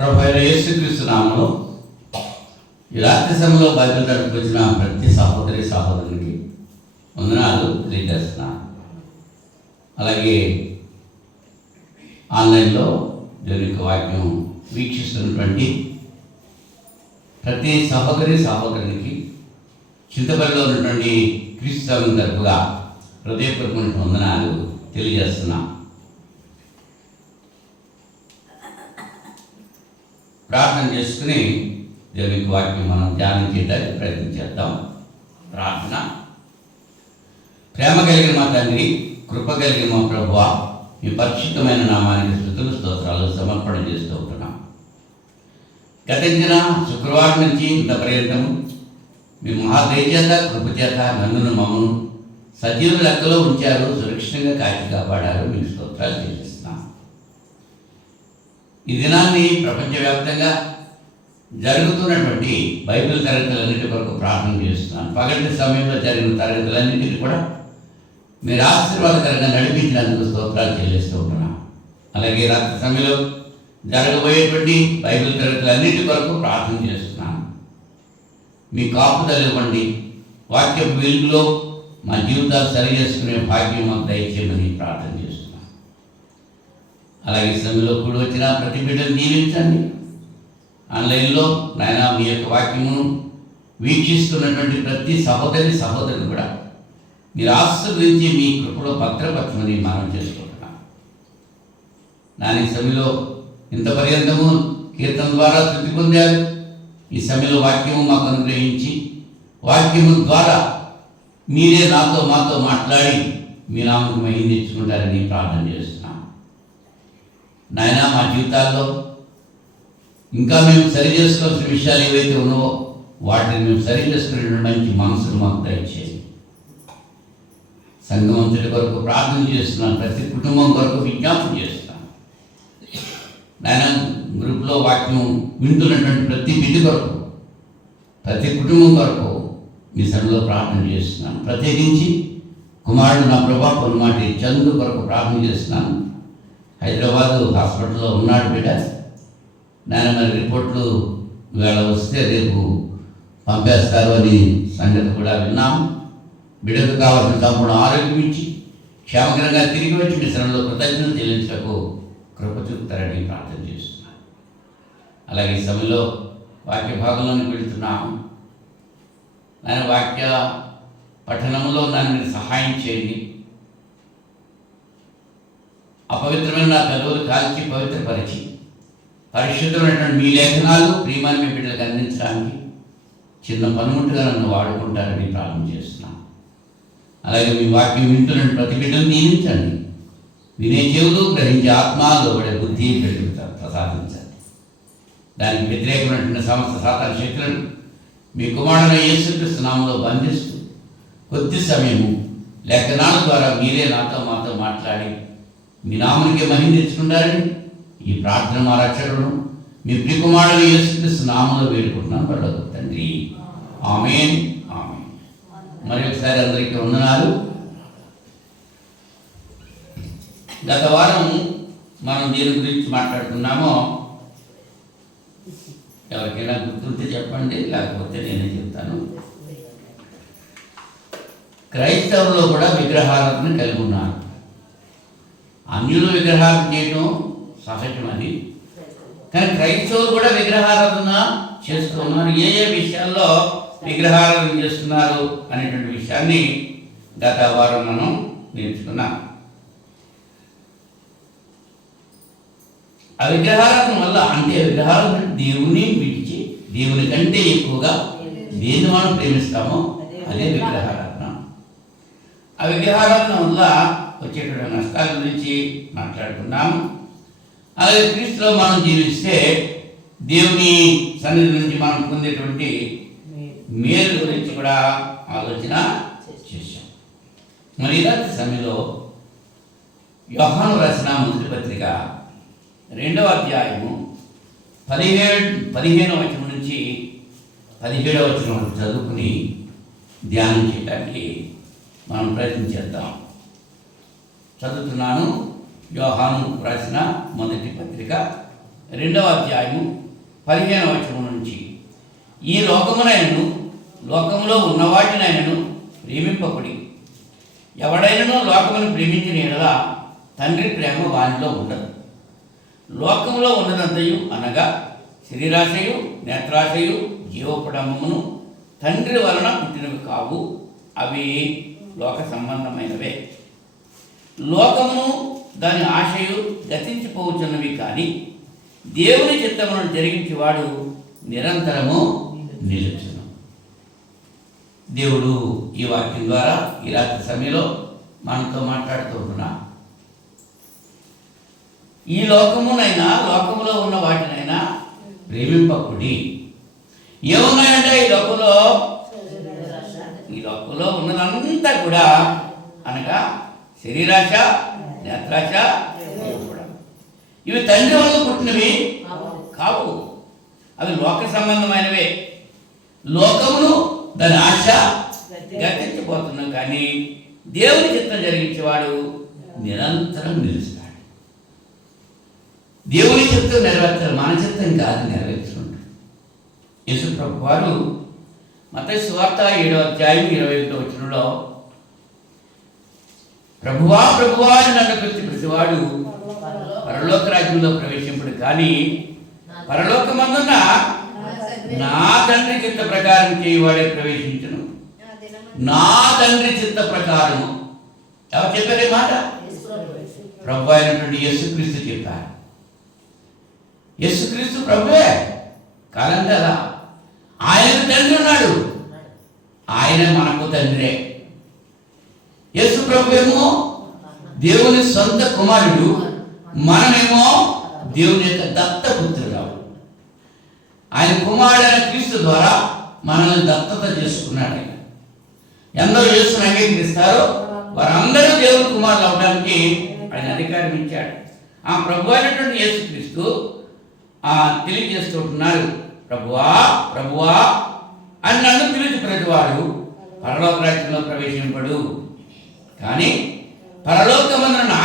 ప్రభు అయిన యేసుక్రీస్తు నామములో ఈ రాత్రి సమయంలో బైబిల్ తరపుకి వచ్చిన ప్రతి సహోదరి సహోదరునికి వందనాలు తెలియజేస్తున్నాను. అలాగే ఆన్లైన్లో దేవుని యొక్క వాక్యం వీక్షిస్తున్నటువంటి ప్రతి సహోదరి సహోదరునికి చింతపల్లిలో ఉన్నటువంటి క్రీస్తు సంఘం తరపుగా హృదయపూర్వకమైన వందనాలు తెలియజేస్తున్నాం. ప్రార్థన చేసుకుని దేవునికి వాక్యం మనం ధ్యానం చేయడానికి ప్రయత్నం చేద్దాం. ప్రార్థన. ప్రేమ కలిగిన మా తండ్రి, కృప కలిగిన మా ప్రభువా, మీ పరిశుద్ధమైన నామానికి స్తుతులు స్తోత్రాలు సమర్పణ చేస్తూ ఉంటున్నాం. గతించిన శుక్రవారం నుంచి ఇంత పర్యంతం మీ మహాదయచేత కృపచేత నన్నును మమ్మను సజీవ లెక్కలో ఉంచారు, సురక్షితంగా కాచి కాపాడారు. మీకు స్తోత్రాలు చెల్లిస్తున్నాం. ఈ దినాన్ని ప్రపంచవ్యాప్తంగా జరుగుతున్నటువంటి బైబిల్ తరగతులన్నిటి కొరకు ప్రార్థన చేస్తున్నాను. పగటి సమయంలో జరిగిన తరగతులన్నింటినీ కూడా మీరు ఆశీర్వాదకరంగా నడిపించినందుకు స్తోత్రాలు చెల్లిస్తూ ఉంటున్నాం. అలాగే రాత్రి సమయంలో జరగబోయేటువంటి బైబిల్ తరగతులన్నిటి కొరకు ప్రార్థన చేస్తున్నాను. మీ కాపుదల ఇవ్వండి. వాక్య వెలుగులో మా జీవితాలు సరి చేసుకునే భాగ్యం మాకు దయచేయమని ప్రార్థన చేస్తున్నాను. అలాగే సమయంలో కూడి వచ్చిన ప్రతి బిడ్డను దీవించండి. ఆన్లైన్లో నాయన మీ యొక్క వాక్యమును వీక్షిస్తున్నటువంటి ప్రతి సహోదరి సహోదరుని కూడా మీరు ఆశీర్వదించి మీ కృపలో భద్రపరచమని మనం చేసుకుంటున్నాం. నాని సమయంలో ఇంత పర్యంతము కీర్తన ద్వారా తృప్తి పొందారు. ఈ సమయంలో వాక్యము మాకు అనుగ్రహించి వాక్యము ద్వారా మీరే మాతో మాట్లాడి మీ నామకు మహిమ తెచ్చుకుంటారని ప్రార్థన చేస్తున్నాం. నాయన మా జీవితాల్లో ఇంకా మేము సరి చేసుకోవాల్సిన విషయాలు ఏవైతే ఉన్నావో వాటిని మేము సరి చేసుకునే మంచి మనసును మాకు దయచేయండి. సంఘమంతుడి కొరకు ప్రార్థన చేస్తున్నాను. ప్రతి కుటుంబం కొరకు విజ్ఞాపన చేస్తున్నాను. నాయన గ్రూప్లో వాక్యం వింటున్నటువంటి ప్రతి బిడ్డ కొరకు, ప్రతి కుటుంబం కొరకు మీ సన్నిధిలో ప్రార్థన చేస్తున్నాను. ప్రత్యేకించి కుమారుడు నా ప్రభా కొనుమాటి చందు కొరకు ప్రార్థన చేస్తున్నాను. హైదరాబాదు హాస్పిటల్లో ఉన్నాడు బిడ్డ. నేను మరి రిపోర్ట్లు ఇవాళ వస్తే రేపు పంపేస్తారు అని సంగతి కూడా విన్నాము. బిడ్డకు కావాల్సిన సంపూర్ణ ఆరోగ్యం ఇచ్చి క్షేమకరంగా తిరిగి వచ్చి మీ సన్నిధిలో కృతజ్ఞతలు చెల్లించటకు కృప చూపుతారని ప్రార్థన చేస్తున్నాను. అలాగే ఈ సమయంలో వాక్య భాగంలోనికి వెళుతున్నాము. నేను వాక్య పఠనంలో నన్ను మీరు సహాయం చేయండి. అపవిత్రమైన నా తలువులు కాల్చి పవిత్రపరిచి పరిశుద్ధమైనటువంటి మీ లేఖనాలు ప్రియమైన మీ బిడ్డలకు అందించడానికి చిన్న పనిముట్టుగా నన్ను వాడుకుంటారని ప్రార్థన చేస్తున్నాను. అలాగే మీ వాక్యం వింటున్న ప్రతి బిడ్డను నియమించండి. వినే చెవులు గ్రహించే ఆత్మలో పడే బుద్ధి పెరుగుతారు ప్రసాదించండి. దానికి వ్యతిరేకమైనటువంటి సమస్త సాతాన శక్తులను మీ కుమారుడైన యేసుక్రీస్తు నామములో బంధిస్తూ కొద్ది సమయము లేఖనాల ద్వారా మీరే మాతో మాట్లాడి మీ నామానికి మహిమ తెచ్చుకుంటారని ఈ ప్రార్థన మా రక్షకుడు మీ ప్రియకుమారుడైన యేసుక్రీస్తు నామములో వేడుకుంటున్నాను పరలోక తండ్రి. ఆమేన్, ఆమేన్. మరి ఒకసారి అందరికీ వందనాలు. గత వారం మనం దేని గురించి మాట్లాడుకున్నామో ఎవరికైనా గుర్తుంటే చెప్పండి, లేకపోతే నేనే చెప్తాను. క్రైస్తవుల్లో కూడా విగ్రహారాధన కలిగి ఉన్నారు. అన్యులు విగ్రహారాధన చేయడం సహజమని, కానీ క్రైస్తవులు కూడా విగ్రహారాధన చేస్తున్నారు. ఏ విషయాల్లో విగ్రహారాధన చేస్తున్నారు అనేటువంటి విషయాన్ని గత వారం మనం నేర్చుకున్నాం. ఆ విగ్రహారాధన వల్ల అంటే విగ్రహారాధన దేవుని విడిచి దేవుని కంటే ఎక్కువగా దేన్ని మనం ప్రేమిస్తామో అదే విగ్రహారాధన. ఆ విగ్రహారాధన వల్ల వచ్చేటువంటి నష్టాల గురించి మాట్లాడుకున్నాము. అలాగే క్రీస్తులో మనం జీవిస్తే దేవుని సన్నిధి నుంచి మనం పొందేటువంటి మేలు గురించి కూడా ఆలోచన చేశాం. మరి ఇలాంటి సమయంలో యోహాను రాసిన మొదటి పత్రిక 2వ అధ్యాయము 15వ వచనం నుంచి 17వ వచనం వరకు చదువుకుని ధ్యానం చేయడానికి మనం ప్రయత్నం చేద్దాం. చదువుతున్నాను. యోహాను రాసిన మొదటి పత్రిక 2వ అధ్యాయము 15వ వచనం నుంచి, ఈ లోకమునైనను లోకములో ఉన్నవాటినైనను ప్రేమింపకుడి. ఎవడైనను లోకమును ప్రేమించిన యెడల తండ్రి ప్రేమ వానిలో ఉండదు. లోకములో ఉన్నదంతయు అనగా శరీరాశయు, నేత్రాశయు, జీవోపడంబమును తండ్రి వలన పుట్టినవి కావు, అవి లోక సంబంధమైనవే. లోకమును దాని ఆశయు గతించిపోవచ్చున్నవి, కానీ దేవుని చిత్తమును జరిగించేవాడు నిరంతరము నిలుచును. దేవుడు ఈ వాక్యం ద్వారా ఈ రాత్రి సమయంలో మనతో మాట్లాడుతూ ఉంటున్నా. ఈ లోకమునైనా లోకములో ఉన్న వాటినైనా ప్రేమింపకుడి. ఏమున్నాయంటే ఈ లోకంలో ఉన్నదంతా కూడా అనగా శరీరాశ, నేత్రాశ, ఇవి తండ్రి వల్ల పుట్టినవి కావు, అవి లోక సంబంధమైనవే. లోకమును దాని ఆశ గతించిపోతున్నాం, కానీ దేవుని చిత్తం జరిగించేవాడు నిరంతరం నిలుస్తాడు. దేవుని చిత్తం నెరవేర్చాలి, మన చిత్తం కాదు నెరవేర్చుకుంటాడు. యేసు ప్రభు వారు మత్తయి సువార్త 7వ అధ్యాయం 21వ వచనంలో, ప్రభువా ప్రభువా అని నన్ను పిలిచి ప్రతివాడు పరలోక రాజ్యంలో ప్రవేశింపుడు, కానీ పరలోకమందున్న నా తండ్రి చిత్త ప్రకారం చేయవాడే ప్రవేశించును. నా తండ్రి చిత్త ప్రకారము ఎవరు చెప్పారే మాట? ప్రభు అయినటువంటి యేసుక్రీస్తు చెప్పారు. యేసుక్రీస్తు ప్రభువే కాలం కదా, ఆయన తండ్రి ఉన్నాడు, ఆయన మనకు తండ్రే. యేసు ప్రభు ఏమో దేవుని సొంత కుమారుడు, మనమేమో దేవుని యొక్క దత్తపుత్రుడు. ఆయన కుమారుడైన క్రీస్తు ద్వారా మనల్ని దత్తత చేసుకున్నాడు. ఎందరో యేసుని అంగీకరిస్తారో వారందరూ దేవుని కుమారులు అవడానికి ఆయన అధికారం ఇచ్చాడు. ఆ ప్రభు అయినటువంటి యేసుక్రీస్తు తెలియజేస్తుంటున్నారు, ప్రభువా ప్రభువా అని నన్ను పిలిచి ప్రతివాడు పరలోక రాజ్యంలో ప్రవేశింపడు, కానీ పరలోకమందున నా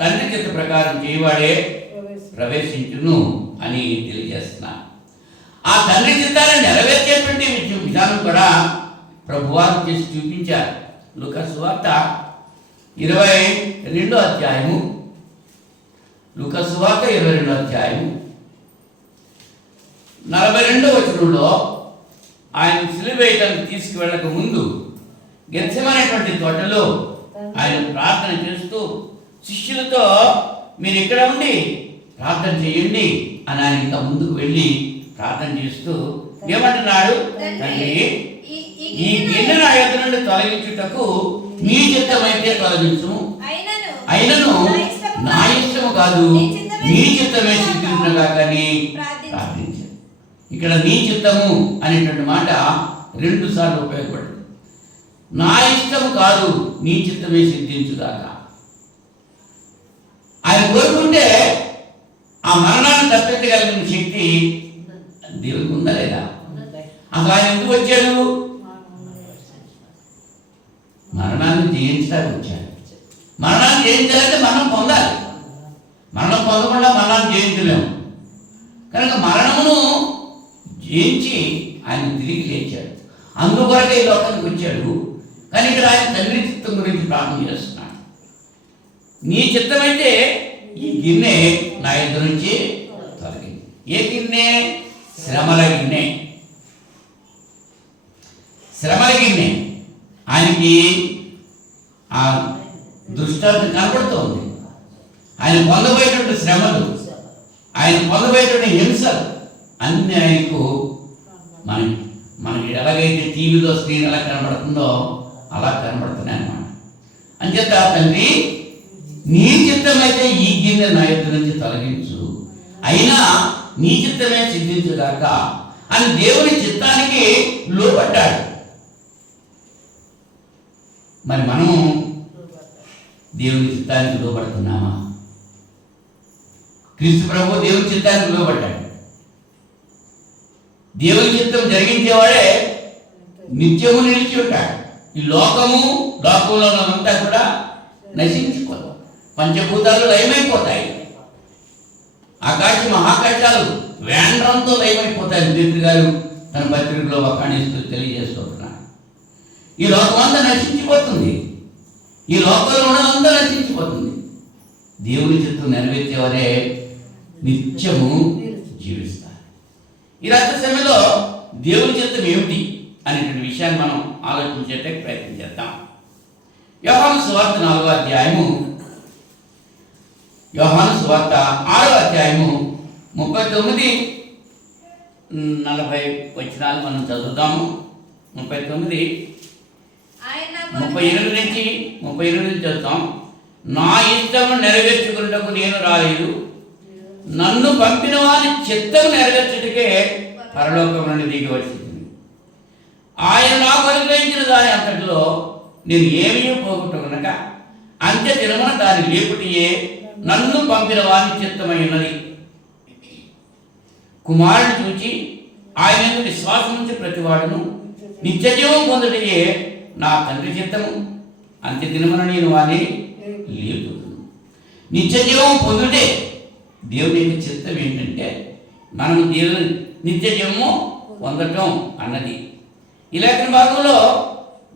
తండ్రి చిత్త ప్రకారం చేయవాడే ప్రవేశించును అని తెలియజేస్తున్నారు. ఆ తండ్రి చిత్తాన్ని నెరవేర్చేటువంటి విధానం కూడా ప్రభువారు చేసి చూపించారు. లూకా సువార్త 22వ అధ్యాయము, లూకా సువార్త 22వ అధ్యాయము 42వ వచనంలో, ఆయన సిలువ వేయడానికి తీసుకువెళ్ళక ముందు గెత్సెమనేటువంటి తోటలో ఆయన ప్రార్థన చేస్తూ శిష్యులతో, మీరు ఇక్కడ ఉండి ప్రార్థన చేయండి అని ఆయన ఇంకా ముందుకు వెళ్ళి ప్రార్థన చేస్తూ ఏమంటున్నాడు? తండ్రి, ఈ గిన్నె నా యొద్ద నుండి తొలగించుటకు నీ చిత్తమైతే తొలగించుము, అయినను నా ఇష్టము కాదు నీ చిత్తమే సిద్ధించునుగా కానీ ప్రార్థించాడు. ఇక్కడ నీ చిత్తము అనేటువంటి మాట 2 సార్లు ఉపయోగపడుతుంది. నా ఇష్టము కాదు నీ చిత్తమే సిద్ధించుగాక. ఆయన కోరుకుంటే ఆ మరణాన్ని తప్పించగలిగిన శక్తి దేవునికి ఉందా లేదా? అసలు ఆయన ఎందుకు వచ్చాడు? మరణాన్ని జయించడానికి వచ్చాడు. మరణాన్ని జయించాలంటే మరణం పొందాలి. మరణం పొందకుండా మరణాన్ని జయించలేము. కనుక మరణమును జయించి ఆయన తిరిగి లేచాడు. అందుకొరకే ఈ లోకానికి వచ్చాడు. కానీ ఇక్కడ ఆయన తండ్రి చిత్తం గురించి ప్రార్థన చేస్తున్నాడు. నీ చిత్తమైతే ఈ గిన్నె నా ఎదురు నుంచి తొలగింది. ఏ గిన్నె? శ్రమల గిన్నె. శ్రమల గిన్నె. ఆయనకి ఆ దృష్టాంతం కనబడుతోంది. ఆయన పొందబోయేటువంటి శ్రమలు, ఆయన పొందబోయేటువంటి హింసలు అన్నీ ఆయనకు మనకి ఎలాగైతే టీవీలో స్క్రీన్ ఎలా కనబడుతుందో అలా కనబడుతున్నాయి అన్నమాట. అంచేత తండ్రి, నీ చిత్తమైతే ఈ గిన్నె నా ఎదురు నుంచి తొలగించు, అయినా నీ చిత్తమే సిద్ధించుగాక అని దేవుని చిత్తానికి లోబడ్డాడు. మరి మనము దేవుని చిత్తానికి లోబడుతున్నామా? క్రీస్తు ప్రభు దేవుని చిత్తానికి లోబడ్డాడు. దేవుని చిత్తం జరిగించేవాడే నిత్యము నిలిచి ఉంటాడు. ఈ లోకంలో ఉన్నదంతా కూడా నశించిపోతాం. పంచభూతాలు లయమైపోతాయి. ఆకాశ మహాకాశాలు వేండ్రంతో లయమైపోతాయి. పేతురు గారు తన పత్రికలో వకాణిస్తూ తెలియజేసుకుంటున్నాడు. ఈ లోకం అంతా నశించిపోతుంది, ఈ లోకంలో ఉన్నదంతా నశించిపోతుంది. దేవుని చిత్తం నెరవేర్చేవారే నిత్యము జీవిస్తారు. ఈ రాత్రి సమయంలో దేవుని చిత్తం ఏమిటి అనేటువంటి విషయాన్ని మనం ఆలోచించేటకు ప్రయత్నం చేద్దాం. యోహాను సువార్త 4వ అధ్యాయము, యోహాను సువార్త 6వ అధ్యాయము 39-40 వచనాలు మనం చదువుతాము. 39, 32 నుంచి చదువుతాం. నా ఇష్టము నెరవేర్చుకున్నటకు నేను రాలేదు, నన్ను పంపిన వారి చిత్తము నెరవేర్చుటకే పరలోకం నుండి దిగి వచ్చింది. ఆయన నాకు అనుగ్రహించిన దాని అంతటిలో నేను ఏమీ పోగొట్టుకునక అంత్య దినమున దాని లేపుటియే నన్ను పంపిన వారి చిత్తమై ఉన్నది. కుమారుని చూచి ఆయన యందు విశ్వాసం ఉంచి ప్రతివాడును నిత్యజీవం పొందుటయే నా తండ్రి చిత్తము. అంత్య దినమున నేను వారిని లేపుతున్నాను. నిత్యజీవం పొందుటే దేవుని యొక్క చిత్తం ఏంటంటే మనం దేవుని నిత్యజీవము పొందటం అన్నది. ఈ లేఖన భాగంలో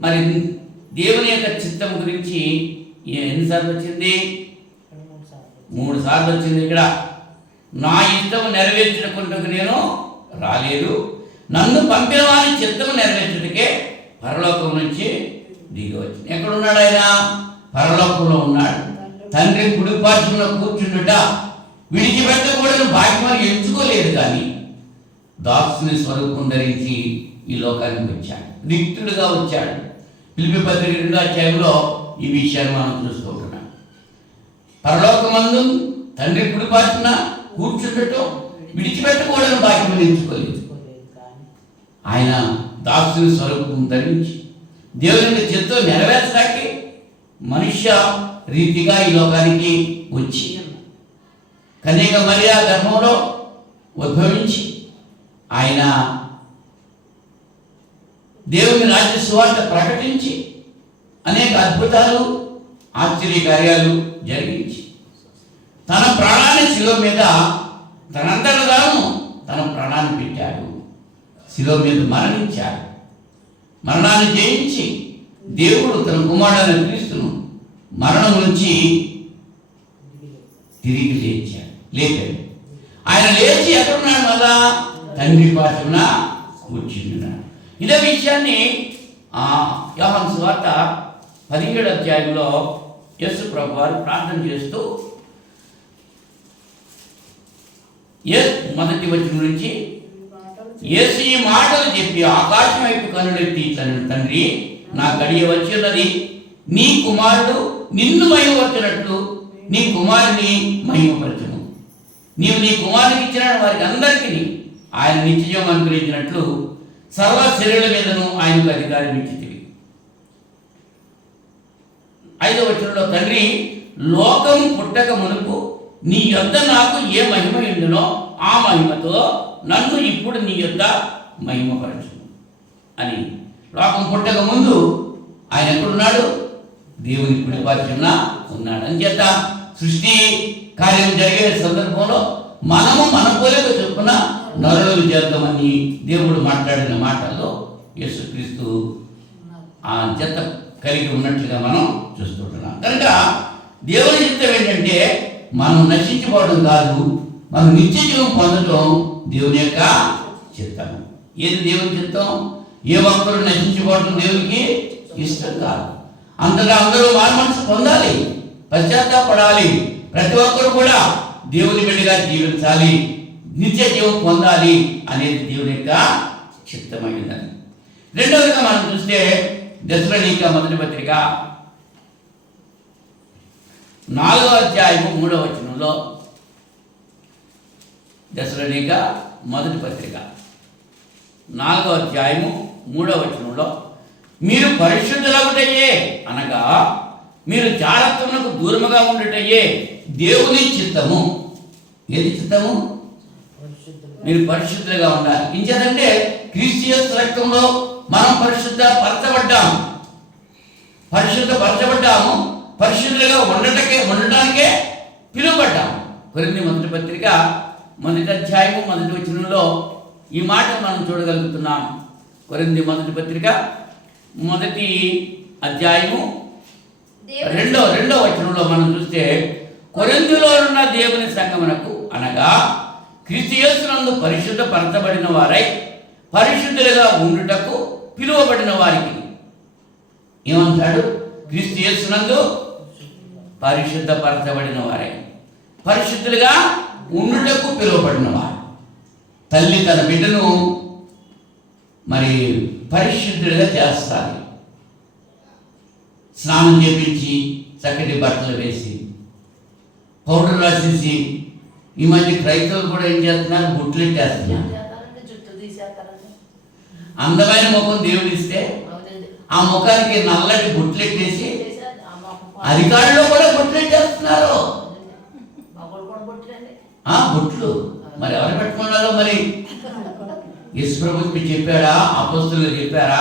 మరి దేవుని యొక్క చిత్తం గురించి ఎన్నిసార్లు వచ్చింది? 3 సార్లు వచ్చింది. ఇక్కడ నా ఇష్టము నెరవేర్చుటకు నేను రాలేదు, నన్ను పంపిన వారి చిత్తము నెరవేర్చుటకే పరలోకం నుంచి దిగి వచ్చింది. ఎక్కడున్నాడు ఆయన? పరలోకంలో ఉన్నాడు. తండ్రి కుడిపార్శ్వమున కూర్చుండుట విడిచిపెట్టకూడని భాగ్యమని ఎంచుకోలేదు, కానీ దాసుని స్వరూపం ధరించి ఈ లోకానికి వచ్చాడు, రిక్తుడుగా వచ్చాడు. ఫిలిప్పీ పత్రిక 2వ అధ్యాయంలో ఈ విషయాన్ని మనం చూసుకుంటున్నాం. పరలోకమందు తండ్రి కుడిపార్శ్వన కూర్చుండటం విడిచిపెట్టకూడని భాగ్యమని ఎంచుకోలేదు. ఆయన దాసుని స్వరూపం ధరించి దేవుని చిత్తం నెరవేర్చడానికి మనుష్య రీతిగా ఈ లోకానికి వచ్చి కన్యక మరియ గర్భంలో ఉద్భవించి ఆయన దేవుని రాజ్య సువార్త ప్రకటించి అనేక అద్భుతాలు ఆశ్చర్యకార్యాలు జరిగించి తన ప్రాణాన్ని శిలువ మీద తనంతట తాను తన ప్రాణాన్ని పెట్టాడు. శిలువ మీద మరణించాడు. మరణాన్ని జయించి దేవుడు తన కుమారుడైన క్రీస్తును మరణం నుంచి తిరిగి లేపాడు. ఆయన లేచి ఎక్కడున్నాడు? మళ్ళా తండ్రి పార్శ్వన కూర్చున్నాడు. ఇదే విషయాన్ని యోహాను సువార్త 17వ అధ్యాయంలో యేసు ప్రభు వారు ప్రార్థన చేస్తూ మొదటి వచనం నుంచి యేసు ఈ మాటలు చెప్పి ఆకాశం వైపు కనులెత్తి తండ్రి, నా గడియ వచ్చి ఉన్నది, నీ కుమారుడు నిన్ను మహిమపరచినట్లు నీ కుమారుని మహిమపరచును. నీవు నీ కుమారునికి ఇచ్చిన వారికి అందరికీ ఆయన నిత్యజీవం అనుగ్రహించినట్లు సర్వ శరీరుల మీదను ఆయనకు అధికారం ఇచ్చితివి. 5వ వచనంలో తండ్రి, లోకం పుట్టక మునుపు నీ యొద్ద నాకు ఏ మహిమ ఉండునో ఆ మహిమతో నన్ను ఇప్పుడు నీ యొద్ద మహిమపరచును అని. లోకం పుట్టక ముందు ఆయన ఎక్కడున్నాడు? దేవుని కుడిపార్శ్వన ఉన్నాడు. అంచేత సృష్టి కార్యం జరిగే సందర్భంలో మనము మన పోలిక చొప్పున నరులను చేద్దామని దేవుడు మాట్లాడిన మాటల్లో యేసుక్రీస్తు ఆ జత కలిగి ఉన్నట్లుగా మనం చూస్తుంటున్నాం. కనుక దేవుని చిత్తం ఏంటంటే మనం నశించిపోవడం కాదు, మనం నిత్య జీవం పొందడం దేవుని యొక్క చిత్తం. ఏది దేవుని చిత్తం? ఏ ఒక్కరు నశించిపోవడం దేవునికి ఇష్టం కాదు. అంతగా అందరూ మారు మనసు పొందాలి, పశ్చాత్తాపడాలి. ప్రతి ఒక్కరు కూడా దేవుని బిడ్డగా జీవించాలి, నిత్య జీవం పొందాలి అనేది దేవుని యొక్క చిత్తమైనదని. రెండవదిగా మనం చూస్తే దశలోనిక మొదటి పత్రిక 4వ అధ్యాయము 3వ వచనంలో, దశలోనిక మొదటి పత్రిక 4వ అధ్యాయము 3వ వచనంలో, మీరు పరిశుద్ధులగుటయే అనగా మీరు జారత్వమునకు దూరముగా ఉండుటయే దేవుని చిత్తము. ఏది చిత్తము? మీరు పరిశుద్ధులుగా ఉండాలి. ఇంకేదంటే క్రీస్తు యేసు రక్తంలో మనం పరిశుద్ధపరచబడ్డాము. పరిశుద్ధులుగా ఉండటానికే పిలువబడ్డాము. కొరింథీ మొదటి పత్రిక 1వ అధ్యాయము 1వ వచనంలో ఈ మాట మనం చూడగలుగుతున్నాం. కొరింథీ మొదటి పత్రిక 1వ అధ్యాయము 2వ వచనంలో మనం చూస్తే, కొరింథీలో ఉన్న దేవుని సంగమునకు అనగా క్రీస్తు యేసునందు పరిశుద్ధపరచబడిన వారై పరిశుద్ధులుగా ఉండుటకు పిలువబడిన వారికి. ఏమంటాడు? క్రీస్తు యేసునందు పరిశుద్ధపరచబడిన వారై పరిశుద్ధులుగా ఉండుటకు పిలువబడిన వారు. తల్లి తన బిడ్డను మరి పరిశుద్ధులుగా చేస్తారు. స్నానం చేపించి చక్కటి బట్టలు వేసి పౌడర్ రాసేసి, ఈ మధ్య క్రైస్తవులు కూడా ఏం చేస్తున్నారు? బుట్లెట్టేస్తున్నారు. అందమైన ముఖం దేవుడు ఇస్తే ఆ ముఖానికి నల్లటి బుట్లెట్టేసి అధికారులు కూడా బుట్లెట్టేస్తున్నారు. బుట్లు మరి ఎవరు పెట్టుకున్నారో మరి యేసు ప్రభువుకి చెప్పాడా? అపోస్తలులకు చెప్పారా?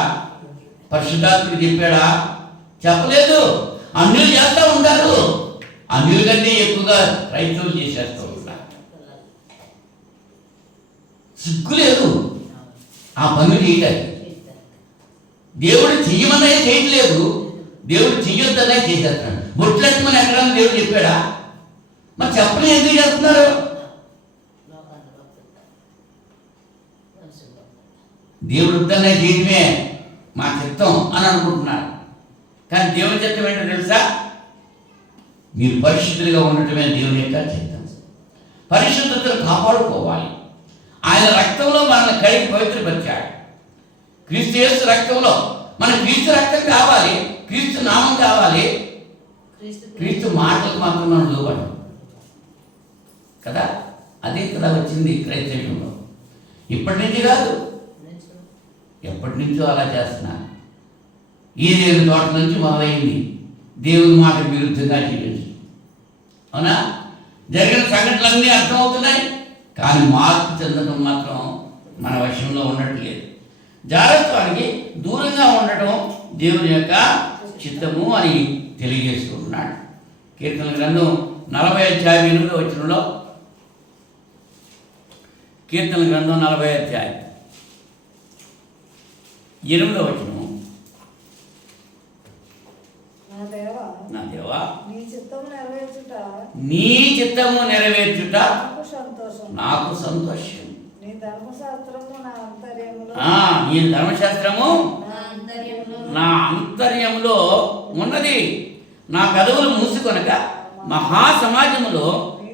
పరిశుద్ధాత్ముడు చెప్పాడా? చెప్పలేదు. అన్యులు చేస్తూ ఉంటారు. అన్యుల కంటే ఎక్కువగా క్రైస్తవులు చేసేస్తూ ఉంటారు. సిగ్గులేదు ఆ పనులు చేయటానికి. దేవుడు చెయ్యమనే చేయట్లేదు, దేవుడు చెయ్యొద్దనే చేసేస్తాడు. బొట్లెట్టమని ఎక్కడన్నా దేవుడు చెప్పాడా? మరి చెప్పని ఎందుకు చేస్తున్నారు? దేవుడు వద్దనే చేయటమే మా చిత్తం అని అనుకుంటున్నారు. కానీ దేవుని చిత్తం ఏంటో తెలుసా? మీరు పరిశుద్ధులుగా ఉండటమే దేవుని యొక్క చిత్తం. పరిశుద్ధతను కాపాడుకోవాలి. ఆయన రక్తంలో మనల్ని కడిగి పవిత్రపరిచాడు. క్రీస్తు యేసు రక్తంలో మన క్రీస్తు రక్తం కావాలి, క్రీస్తు నామం కావాలి. క్రీస్తు మాటలకు మాత్రం మనం లోబడం కదా. అదే కదా వచ్చింది క్రైస్తవ్యంలో. ఇప్పటి నుంచి కాదు, ఎప్పటి నుంచో అలా చేస్తున్నారు. ఈ దేవుని తోట నుంచి మొదలైంది దేవుని మాట విరుద్ధంగా జీవించు. అవునా? జరిగిన సంఘటనలన్నీ అర్థమవుతున్నాయి, కానీ మార్పు చెందడం మాత్రం మన వశంలో ఉండట్లేదు. జాగ్రత్తకి దూరంగా ఉండటం దేవుని యొక్క చిత్తము అని తెలియజేసుకుంటున్నాడు. కీర్తన గ్రంథం 40వ అధ్యాయం 8వ వచనంలో, కీర్తన గ్రంథం 40వ అధ్యాయం 8వ వచనం, నా దేవా నీ చిత్తము నెరవేర్చుట నాకు సంతోషం. నీ ధర్మశాస్త్రము నా అంతర్యములో ఉన్నది. నా పెదవులు మూసుకొనక మహాసమాజములో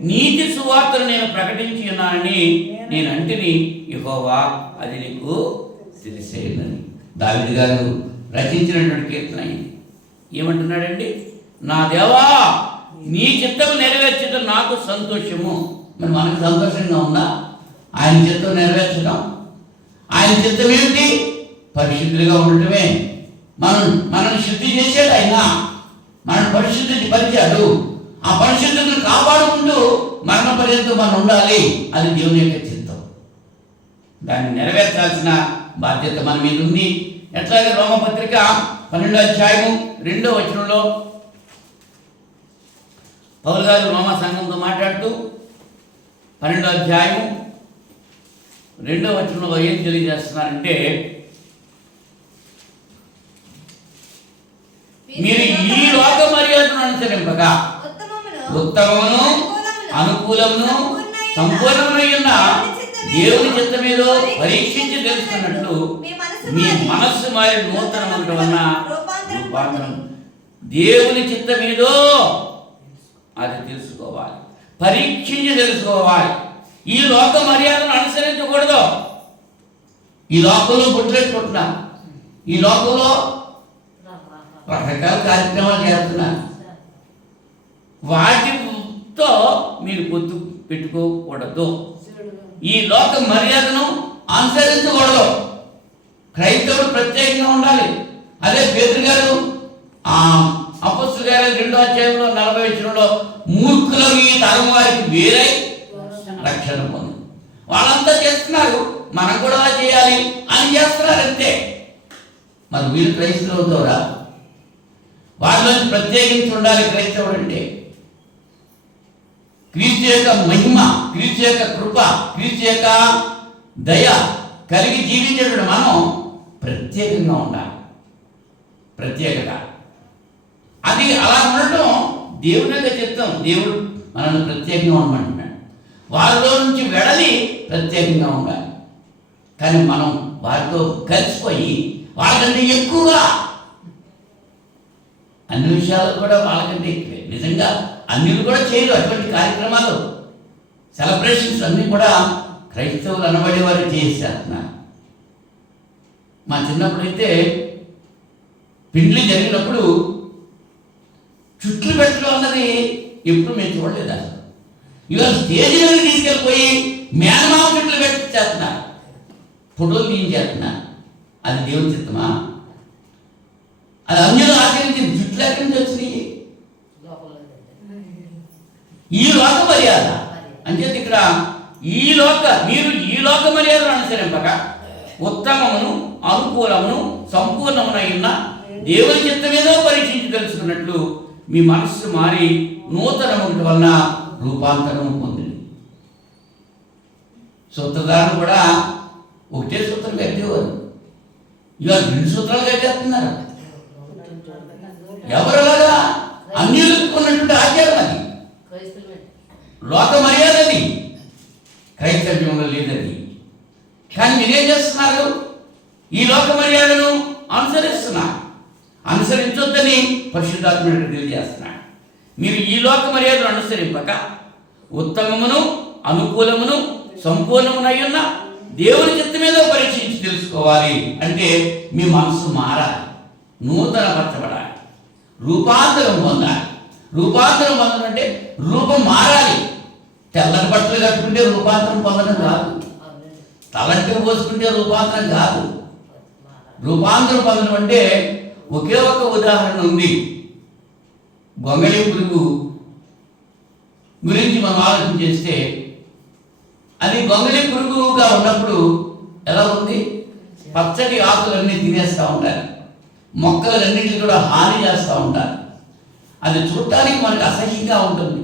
నీతి సువార్తను నేను ప్రకటించి ఉన్నానని నేను అంటిని. యెహోవా అది నీకు తెలిసేనని దావీదు గారు రచించినటువంటి కీర్తన ఇది. ఏమంటున్నాడండి? నా దేవా నీ చిత్తము నెరవేర్చడం నాకు సంతోషము. మరి మనకు సంతోషంగా ఉందా ఆయన చిత్తం నెరవేర్చడం? ఆయన చిత్తం ఏమిటి? పరిశుద్ధులుగా ఉండటమే. మనల్ని శుద్ధి చేసాడు ఆయన, మనల్ని పరిశుద్ధి పరిచాడు. ఆ పరిశుద్ధతను కాపాడుకుంటూ మరణ పర్యంతం మనం ఉండాలి. అది దేవుని యొక్క చిత్తం. దాన్ని నెరవేర్చాల్సిన బాధ్యత మన మీద ఉంది. ఎట్లాగే రోమపత్రిక 12వ అధ్యాయము 2వ వచనంలో పౌలు గారు రోమా సంఘంతో మాట్లాడుతూ 12వ అధ్యాయము 2వ వచనంలో ఏం తెలియజేస్తున్నారంటే, మీరు ఈ లోక మర్యాదను అనుసరింపగా ఉత్తమమును అనుకూలమును సంపూర్ణమై ఉన్న దేవుని చిత్తమేదో పరీక్షించి తెలుసుకున్నట్లు మీ మనస్సు మారి నూతనం ఉండటం వలన రూపాంతరం. దేవుని చిత్తమేదో అది తెలుసుకోవాలి, పరీక్షించి తెలుసుకోవాలి. ఈ లోక మర్యాదను అనుసరించకూడదు. ఈ లోకంలో గుర్తుపెట్టుకుంటున్నాం, ఈ లోకంలో రకరకాల కార్యక్రమాలు చేస్తున్నారు. వాటితో మీరు పొత్తు పెట్టుకోకూడదు. ఈ లోక మర్యాదను అనుసరించకూడదు. క్రైస్తవుడు ప్రత్యేకంగా ఉండాలి. అదే పేతురు గారు అపొస్తలుల కార్యాలు 2వ అధ్యాయంలో 40వ వచనంలో, మూర్ఖులు ఈ తరం వారికి వేరై రక్షణ పొంది. వాళ్ళంతా చేస్తున్నారు, మనం కూడా చేయాలి అని చేస్తున్నారు అంతే. మరి వీళ్ళు క్రైస్తవులు అవుతారా? వాళ్ళని ప్రత్యేకించి ఉండాలి క్రైస్తవుడు అంటే. క్రీస్తు యొక్క మహిమ, క్రీస్తు యొక్క కృప, క్రీస్తు యొక్క దయ కలిగి జీవించేటప్పుడు మనం ప్రత్యేకంగా ఉండాలి. ప్రత్యేకత అది అలా ఉండటం దేవుని యొక్క చిత్తం. దేవుడు మనల్ని ప్రత్యేకంగా ఉండమంటున్నాడు. వారిలో నుంచి వెడలి ప్రత్యేకంగా ఉండాలి. కానీ మనం వారితో కలిసిపోయి వాళ్ళకంటే ఎక్కువగా అన్ని విషయాలు కూడా వాళ్ళకంటే ఎక్కువే. నిజంగా అన్యులు కూడా చేయరు అటువంటి కార్యక్రమాలు, సెలబ్రేషన్స్ అన్నీ కూడా క్రైస్తవులు అనబడే వారు చేసేస్తున్నారు. మా చిన్నప్పుడైతే పెళ్లి జరిగినప్పుడు చుట్లు పెట్టడం అన్నది ఎప్పుడు మేము చూడలేదు. అసలు ఇవాళ స్టేజ్ మీద తీసుకెళ్ళిపోయి మేనమామ చుట్లు పెట్టేస్తున్నారు, ఫోటోలు తీయించేస్తున్నారు. అది దేవుని చిత్తమా? అది అన్యులు ఆచరించింది. జుట్లు ఎక్కడి నుంచి వచ్చినాయి? ఈ లోక మర్యాద అంటే ఇక్కడ మీరు ఈ లోక మర్యాదను అనుసరింపక ఉత్తమమును అనుకూలమును సంపూర్ణమునైన దేవుని చిత్తమేదో పరీక్షించి తెలుసుకున్నట్లు మీ మనస్సు మారి నూతనముటి వలన రూపాంతరం పొందింది. సూత్రధారణ కూడా ఒకటే సూత్రం కట్టేవారు, ఇవాళ 2 సూత్రాలు కట్టేస్తున్నారు. ఎవరలాగా అన్యులకు ఉన్నటువంటి ఆచారం అది, లోక మర్యాద అది, క్రైస్తవ్యంలో లేదది. కానీ మీరేం చేస్తున్నారు? ఈ లోక మర్యాదను అనుసరిస్తున్నారు. అనుసరించొద్దని పరిశుద్ధాత్ముడు తెలియజేస్తున్నాడు. మీరు ఈ లోక మర్యాదను అనుసరింపక ఉత్తమమును అనుకూలమును సంపూర్ణమునై ఉన్న దేవుని చిత్తమేదో పరీక్షించి తెలుసుకోవాలి. అంటే మీ మనసు మారాలి, నూతన పరచబడాలి, రూపాంతరం పొందాలి. రూపాంతరం పొందడం అంటే రూపం మారాలి. తెల్లని బట్టలు కట్టుకుంటే రూపాంతరం పొందడం కాదు, తలంటే పోసుకుంటే రూపాంతరం కాదు. రూపాంతరం పొందడం అంటే ఒకే ఒక ఉదాహరణ ఉంది. గొంగళి పురుగు గురించి మనం ఆలోచన చేస్తే, అది గొంగళి పురుగుగా ఉన్నప్పుడు ఎలా ఉంది? పచ్చటి ఆకులన్నీ తినేస్తూ ఉంటారు, మొక్కలన్నింటినీ కూడా హాని చేస్తూ ఉంటారు. అది చూడటానికి మనకు అసహ్యంగా ఉంటుంది.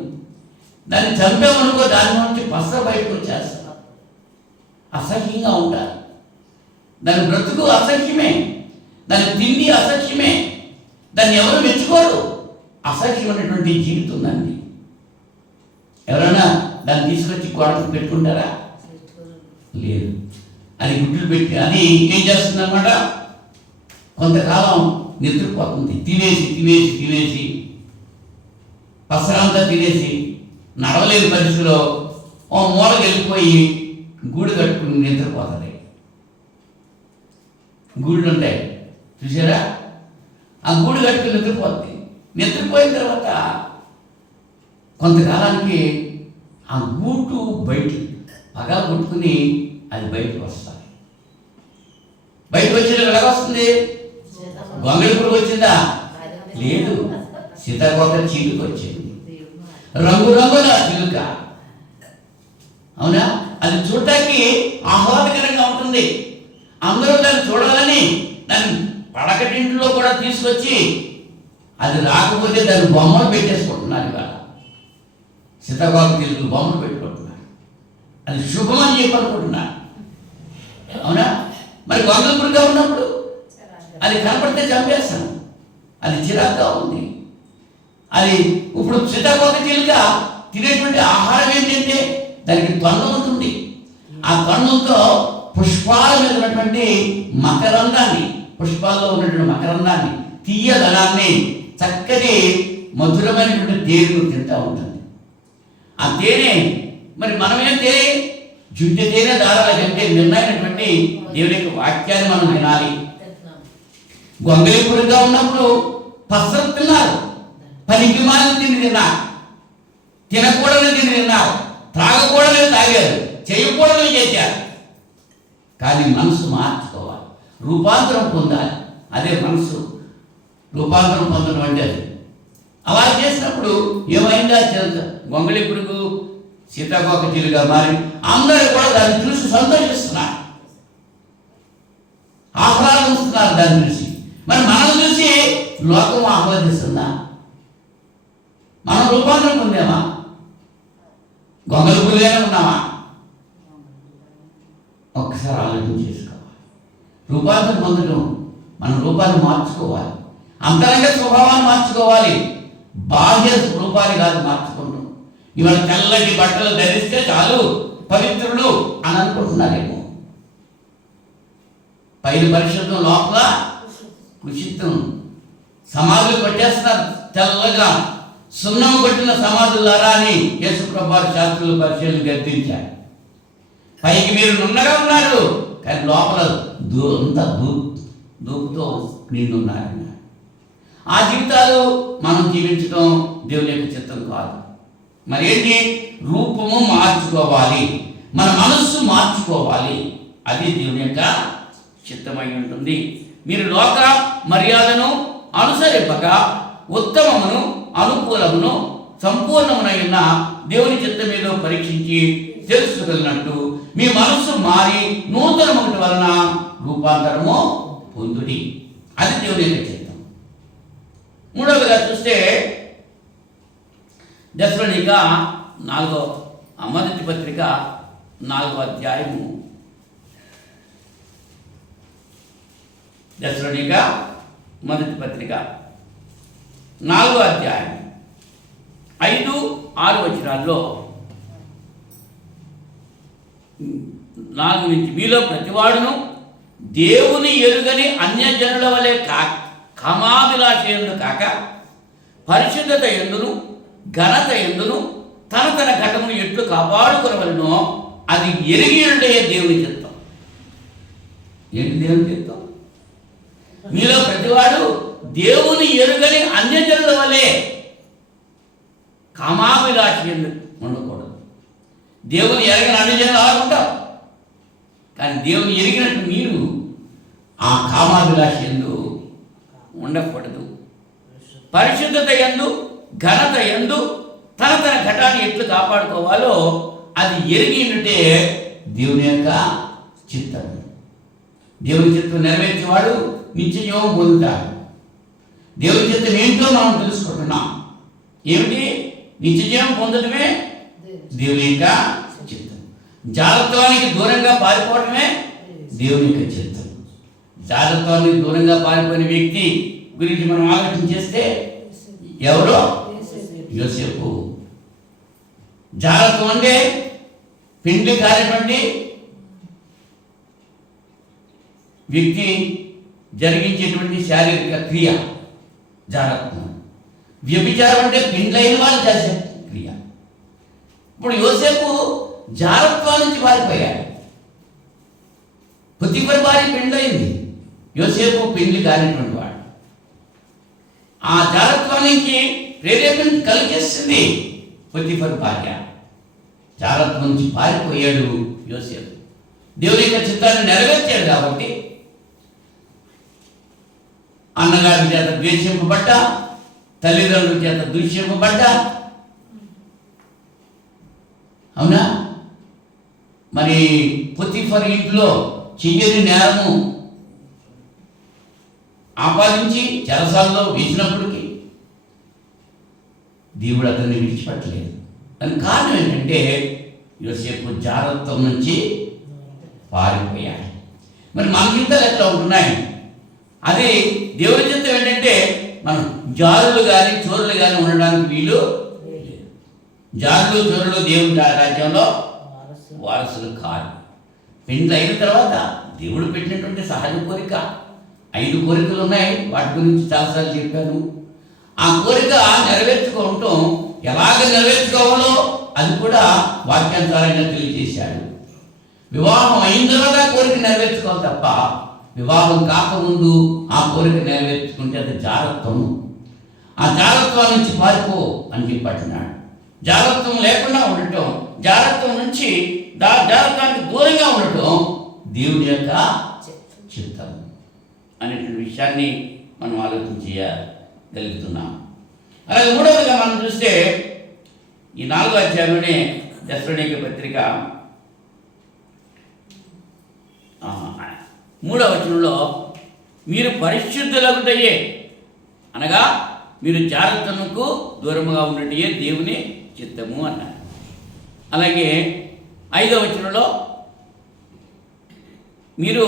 దాన్ని చంపామనుకో దాని నుంచి పసర బయటకు వచ్చేస్తాం, అసహ్యంగా ఉంటారు. దాని బ్రతుకు అసహ్యమే, దాని తిండి అసహ్యమే, దాన్ని ఎవరు మెచ్చుకోరు. అసహ్యమైనటువంటి జీవితం దాన్ని. ఎవరైనా దాన్ని తీసుకొచ్చి గోడకు పెట్టుకుంటారా? లేదు. అది గుడ్లు పెట్టి అది ఏం చేస్తుంది అన్నమాట, కొంతకాలం నిద్రపోతుంది. తినేసి తినేసి తినేసి పసరంతా తినేసి నడవలేని పరిస్థితిలో ఓ మూలకి వెళ్ళిపోయి గూడు కట్టుకుని నిద్రపోతుంది. గూళ్ళు ఉంటాయి చూసారా? ఆ గూడు కట్టుకుని నిద్రపోతుంది. నిద్రపోయిన తర్వాత కొంతకాలానికి ఆ గూటు బయట పగల కొట్టుకుని అది బయటకు వస్తుంది. బయటకు వచ్చేది ఎలా వస్తుంది? గొంగళి పురుగు వచ్చిందా? లేదు, సీతాకోక చీలుక వచ్చింది, రంగురంగుల చిలుక. అవునా? అది చూడటానికి ఆహ్లాదకరంగా ఉంటుంది. అందరూ దాన్ని చూడాలని దాన్ని పడకటింట్లో కూడా తీసుకొచ్చి, అది రాకపోతే దాన్ని బొమ్మలు పెట్టేసుకుంటున్నారు. ఇవాళ సీతాకోక చిలుకలు బొమ్మలు పెట్టుకుంటున్నారు. అది శుభమని చెప్పి అనుకుంటున్నారు. అవునా? మరి గొంగళి పురుగుగా ఉన్నప్పుడు అది కనపడితే చంపేస్తాను, అది చిరాకుగా ఉంది. అది ఇప్పుడు సీతాకోక చిలుక తినేటువంటి ఆహారం ఏంటంటే దానికి తొండం ఉంటుంది. ఆ తొండంతో పుష్పాల మీద ఉన్నటువంటి మకరందాన్ని, పుష్పాల్లో ఉన్నటువంటి మకరందాన్ని, తీయదనాన్ని, చక్కటి మధురమైనటువంటి తేనెను తింటూ ఉంటుంది. ఆ తేనె మరి మనమేంటే జుంటి తేనె దారాల కంటే నిర్ణయమైనటువంటి దేవుని యొక్క వాక్యాన్ని మనం వినాలి. గొంగళి పురుగుగా ఉన్నప్పుడు పసరు తిన్నారు, పనికి మాలిన తిండి తిన్నారు, తినకూడని తిండి తిన్నారు, త్రాగకూడని తాగారు, చేయకూడని చేశారు. కానీ మనసు మార్చుకోవాలి, రూపాంతరం పొందాలి. అదే మనసు రూపాంతరం పొందడం అంటే అది. అలా చేసినప్పుడు ఏమైందా? గొంగళి పురుగు సీతాకోక చిలుకగా మారి అందరూ కూడా దాన్ని చూసి సంతోషిస్తున్నారు, ఆహ్లాదిస్తున్నారు దాన్ని చూసి. మరి మనం చూసి లోకం ఆహ్లాదిస్తుందా? మనం రూపాంతరం పొందామా? గొంగల పులిగానే ఉన్నావా? ఒక్కసారి ఆలోచన చేసుకోవాలి. రూపాంతరం పొందడం, మన రూపాన్ని మార్చుకోవాలి, అంతరంగ స్వభావాన్ని మార్చుకోవాలి, బాహ్య రూపాన్ని కాదు మార్చుకుంటాం. ఇవాళ తెల్లటి బట్టలు ధరిస్తే చాలు పవిత్రుడు అని అనుకుంటున్నారేమో. పైన పరిశుద్ధం, లోపల కుషిత్వం. సమాధులు కొట్టేస్తున్నారు తెల్లగా, సున్నం కొట్టిన సమాధులారా అని యేసుప్రభు శాస్త్రులు పరిశీలన గద్దించారు. పైకి మీరు నున్నగా ఉన్నారు, కానీ లోపల అంతా దూపుతో నిండున్నారన్నారు. ఆ జీవితాలు మనం జీవించడం దేవుని యొక్క చిత్తం కాదు. మరి ఏంటి? రూపము మార్చుకోవాలి, మన మనస్సు మార్చుకోవాలి. అది దేవుని యొక్క చిత్తమై ఉంటుంది. మీరు లోక మర్యాదను అనుసరింపక ఉత్తమమును అనుకూలమును సంపూర్ణమునైన దేవుని చిత్తం ఏదో పరీక్షించి తెలుసుకోగలిగినట్టు మీ మనస్సు మారి నూతనముటి వలన రూపాంతరము పొందుడి. అది దేవుని యొక్క చిత్తం. మూడవదిగా చూస్తే దశలోనిక 4వ మొదటి పత్రిక 4వ అధ్యాయము. దశలోనిక మొదటి పత్రిక 4వ అధ్యాయం 5-6 వచనాల్లో 4 నుంచి మీలో ప్రతివాడును దేవుని ఎరుగని అన్యజనుల వలె కామాభిలాష యందు కాక పరిశుద్ధత యందును ఘనత యందును తన ఘటమును ఎట్లు కాపాడుకొనవలెనో అది ఎరిగి ఉండే దేవుని చిత్తం. ఏంటి దేవుని చిత్తం? మీలో ప్రతివాడు దేవుని ఎరుగని అన్యజనుల వలె కామాభిలాష యందు ఉండకూడదు. దేవుని ఎరగని అన్యజనులు ఆడుకుంటారు, కానీ దేవుని ఎరిగినట్టు మీరు ఆ కామాభిలాష యందు ఉండకూడదు. పరిశుద్ధత యందు ఘనత యందు తన ఘటాన్ని ఎట్లు కాపాడుకోవాలో అది ఎరిగినట్టే దేవుని యొక్క చిత్తం. దేవుని చిత్తం నెరవేర్చేవాడు నిత్య జీవం పొందుతాడు. దేవుని చిత్తం ఏంటో మనం తెలుసుకుంటున్నాం. ఏమిటి? నిత్య జీవం పొందడమే దేవుని యొక్క చిత్తం. జాగ్రత్తవానికి దూరంగా పారిపోవడమే దేవుని యొక్క చిత్తం. జాగ్రత్తవానికి దూరంగా పారిపోయిన వ్యక్తి గురించి మనం ఆలోచన చేస్తే ఎవరో? యోసేపు. జాగ్రత్త అంటే పిండి కానిటువంటి వ్యక్తి జరిగించేటువంటి శారీరక క్రియ జాగ్రత్త. వ్యభిచారం అంటే పిండ్లైన వాళ్ళు చేసే క్రియ. ఇప్పుడు యోసేపు జాగ్రత్త నుంచి పారిపోయాడు. పొతిఫర్ భార్య పిండ్లైంది, యోసేపు పిండ్లి కానిటువంటి వాడు. ఆ జాగ్రత్వానికి ప్రేరేపణ కలిగేస్తుంది పొతిఫర్ భార్య. జాగ్రత్త నుంచి పారిపోయాడు యోసేపు. దేవుని యొక్క చిత్తాన్ని నెరవేర్చాడు కాబట్టి అన్నగారి చేత ద్వేషింపబడ్డా, తల్లిదండ్రుల చేత దూషింపబడ్డా, అవునా? మరి పొతిఫర్ ఇంట్లో చెయ్యని నేరము ఆపాదించి చెరసాల్లో వేసినప్పటికీ దేవుడు అతన్ని విడిచిపెట్టలేదు. దానికి కారణం ఏంటంటే యోసేపు జాగ్రత్త నుంచి పారిపోయాడు. మరి మన జీవితాలు ఎట్లా ఉంటున్నాయి? అది దేవుని చిత్తం ఏంటంటే మనం జారులు కానీ చోరులు కానీ ఉండడానికి వీలు లేదు. జారులు చోరులు దేవుని రాజ్యంలో వారసులు కాదు. పెండ్లు అయిన తర్వాత దేవుడు పెట్టినటువంటి సహజ కోరిక 5 కోరికలు ఉన్నాయి. వాటి గురించి చాలాసార్లు చెప్పాను. ఆ కోరిక నెరవేర్చుకోవటం ఎలాగ నెరవేర్చుకోవాలో అది కూడా వాక్యానుసారంగా తెలియజేశాడు. వివాహం అయిన తర్వాత కోరిక నెరవేర్చుకోవాలి తప్ప వివాహం కాకముందు ఆ కోరిక నెరవేర్చుకుంటే అది జాగ్రత్తము. ఆ జాగ్రత్తం నుంచి పారిపో అని చెప్పట్టున్నాడు. జాగ్రత్తం లేకుండా ఉండటం, జాగ్రత్తం నుంచి జాగ్రత్తానికి దూరంగా ఉండటం దేవుని యొక్క చిత్తం అనేటువంటి విషయాన్ని మనం ఆలోచన చేయగలుగుతున్నాం. అలాగే మూడవదిగా మనం చూస్తే ఈ 4వ అధ్యాయంలోనే దశలోనిక పత్రిక 3వ వచనంలో మీరు పరిశుద్ధులగుటయే అనగా మీరు జాగ్రత్తకు దూరముగా ఉన్నట్టే దేవుని చిత్తము అన్నారు. అలాగే 5వ వచనంలో మీరు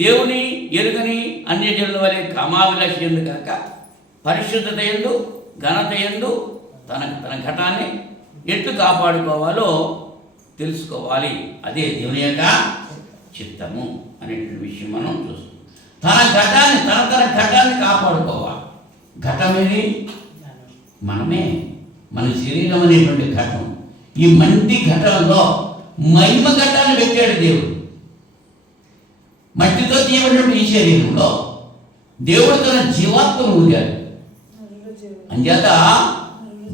దేవుని ఎరుగని అన్యజనుల వలె కామాభిలాష ఎందు కాక పరిశుద్ధత ఎందు ఘనత ఎందు తన ఘటాన్ని ఎట్లు కాపాడుకోవాలో తెలుసుకోవాలి. అదే దేవుని యొక్క చిత్తము అనేటువంటి విషయం మనం చూస్తాం. తన ఘటాన్ని కాపాడుకోవాలి. ఘటం ఏది? మనమే. మన శరీరం అనేటువంటి ఘటం. ఈ మట్టి ఘటంలో మహిమ ఘటాన్ని పెట్టాడు దేవుడు. మట్టితో తీయబడినటువంటి ఈ శరీరంలో దేవుడు తన జీవాత్మను ఊదాడు. అంచేత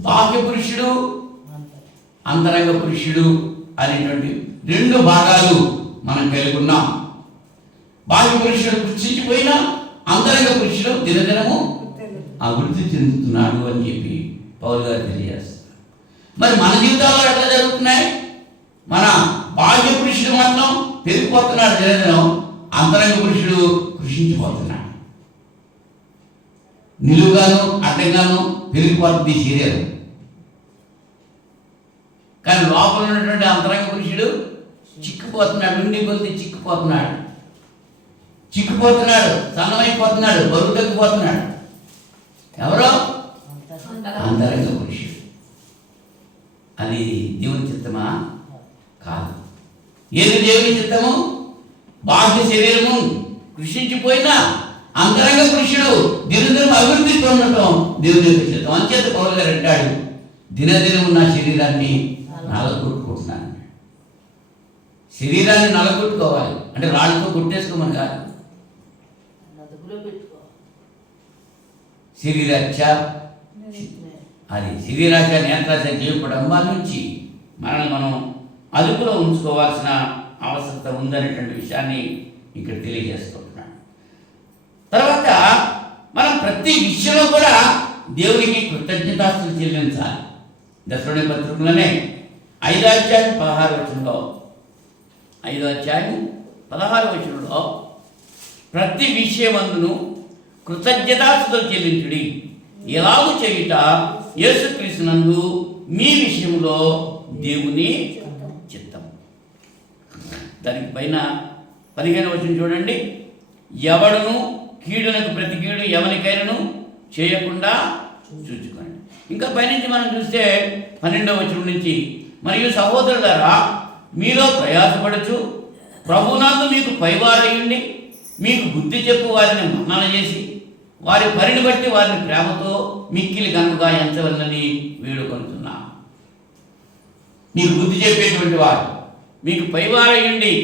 బాహ్య పురుషుడు, అంతరంగ పురుషుడు అనేటువంటి 2 భాగాలు మనం కలిగి ఉన్నాం. బాహ్య పురుషుడు కృషించిపోయినా అంతరంగ పురుషుడు దినదినము అభివృద్ధి చెందుతున్నాడు అని చెప్పి పౌలు గారు తెలియజేస్తారు. మరి మన జీవితాల్లో ఎట్లా జరుగుతున్నాయి? మన బాహ్య పురుషుడు మాత్రం పెరిగిపోతున్నాడు దినదినం, అంతరంగ పురుషుడు కృషించిపోతున్నాడు. నిలువుగాను అడ్డంగాను పెరిగిపోతుంది శరీరం. కానీ లోపల ఉన్నటువంటి అంతరంగ పురుషుడు చిక్కుపోతున్నాడు, ఉండి కొద్ది చిక్కుపోతున్నాడు, సన్నమైపోతున్నాడు, బరువు తగ్గిపోతున్నాడు. ఎవరో అంతరంగ పురుషుడు. అది దేవుని చిత్తమా? కాదు. ఏది దేవుని చిత్తము? బాహ్య శరీరము కృషించిపోయినా అంతరంగ పురుషుడు దినదినం అభివృద్ధి పొందటం దేవుని యొక్క చిత్తం. అంచేత పౌలు గారు అంటాడు, దినదినం నా శరీరాన్ని నలగొట్టుకుంటున్నాను. శరీరాన్ని నలగొట్టుకోవాలి అంటే రాళ్ళతో కొట్టేసుకోమని కాదు. శరీరాచ, అది శరీరాచ నేత్రాచ జీవపడంబాల నుంచి మనల్ని మనం అదుపులో ఉంచుకోవాల్సిన అవసరత ఉందనేటువంటి విషయాన్ని ఇక్కడ తెలియజేసుకుంటున్నాడు. తర్వాత మనం ప్రతి విషయంలో కూడా దేవునికి కృతజ్ఞతాస్తులు చెల్లించాలి. దశలోని పత్రికలోనే 5వ అధ్యాయం 16వ వచనంలో 5వ అధ్యాయం 16వ వచనంలో ప్రతి విషయమందును కృతజ్ఞతాస్తులు చెల్లించుడి, ఎలాగూ చేయుట యేసుక్రీస్తునందు మీ విషయంలో దేవుని చిత్తం. దానికి పైన 15వ వచనం చూడండి. ఎవడును కీడునకు ప్రతి కీడు ఎవరికైనాను చేయకుండా చూచుకోండి. ఇంకా పైనుంచి మనం చూస్తే 12వ వచనం నుంచి, మరియు సహోదరులారా మీలో ప్రయాసపడచ్చు ప్రభునందు మీకు పైవారయ్యుండి మీకు బుద్ధి చెప్పు వారిని మన్నన చేసి వారి పనిని బట్టి వారిని ప్రేమతో మిక్కిలి ఘనముగా ఎంచవలనని వేడుకొనుతున్నా. మీకు బుద్ధి చెప్పేటువంటి వారు, మీకు పైవారయ్యుండి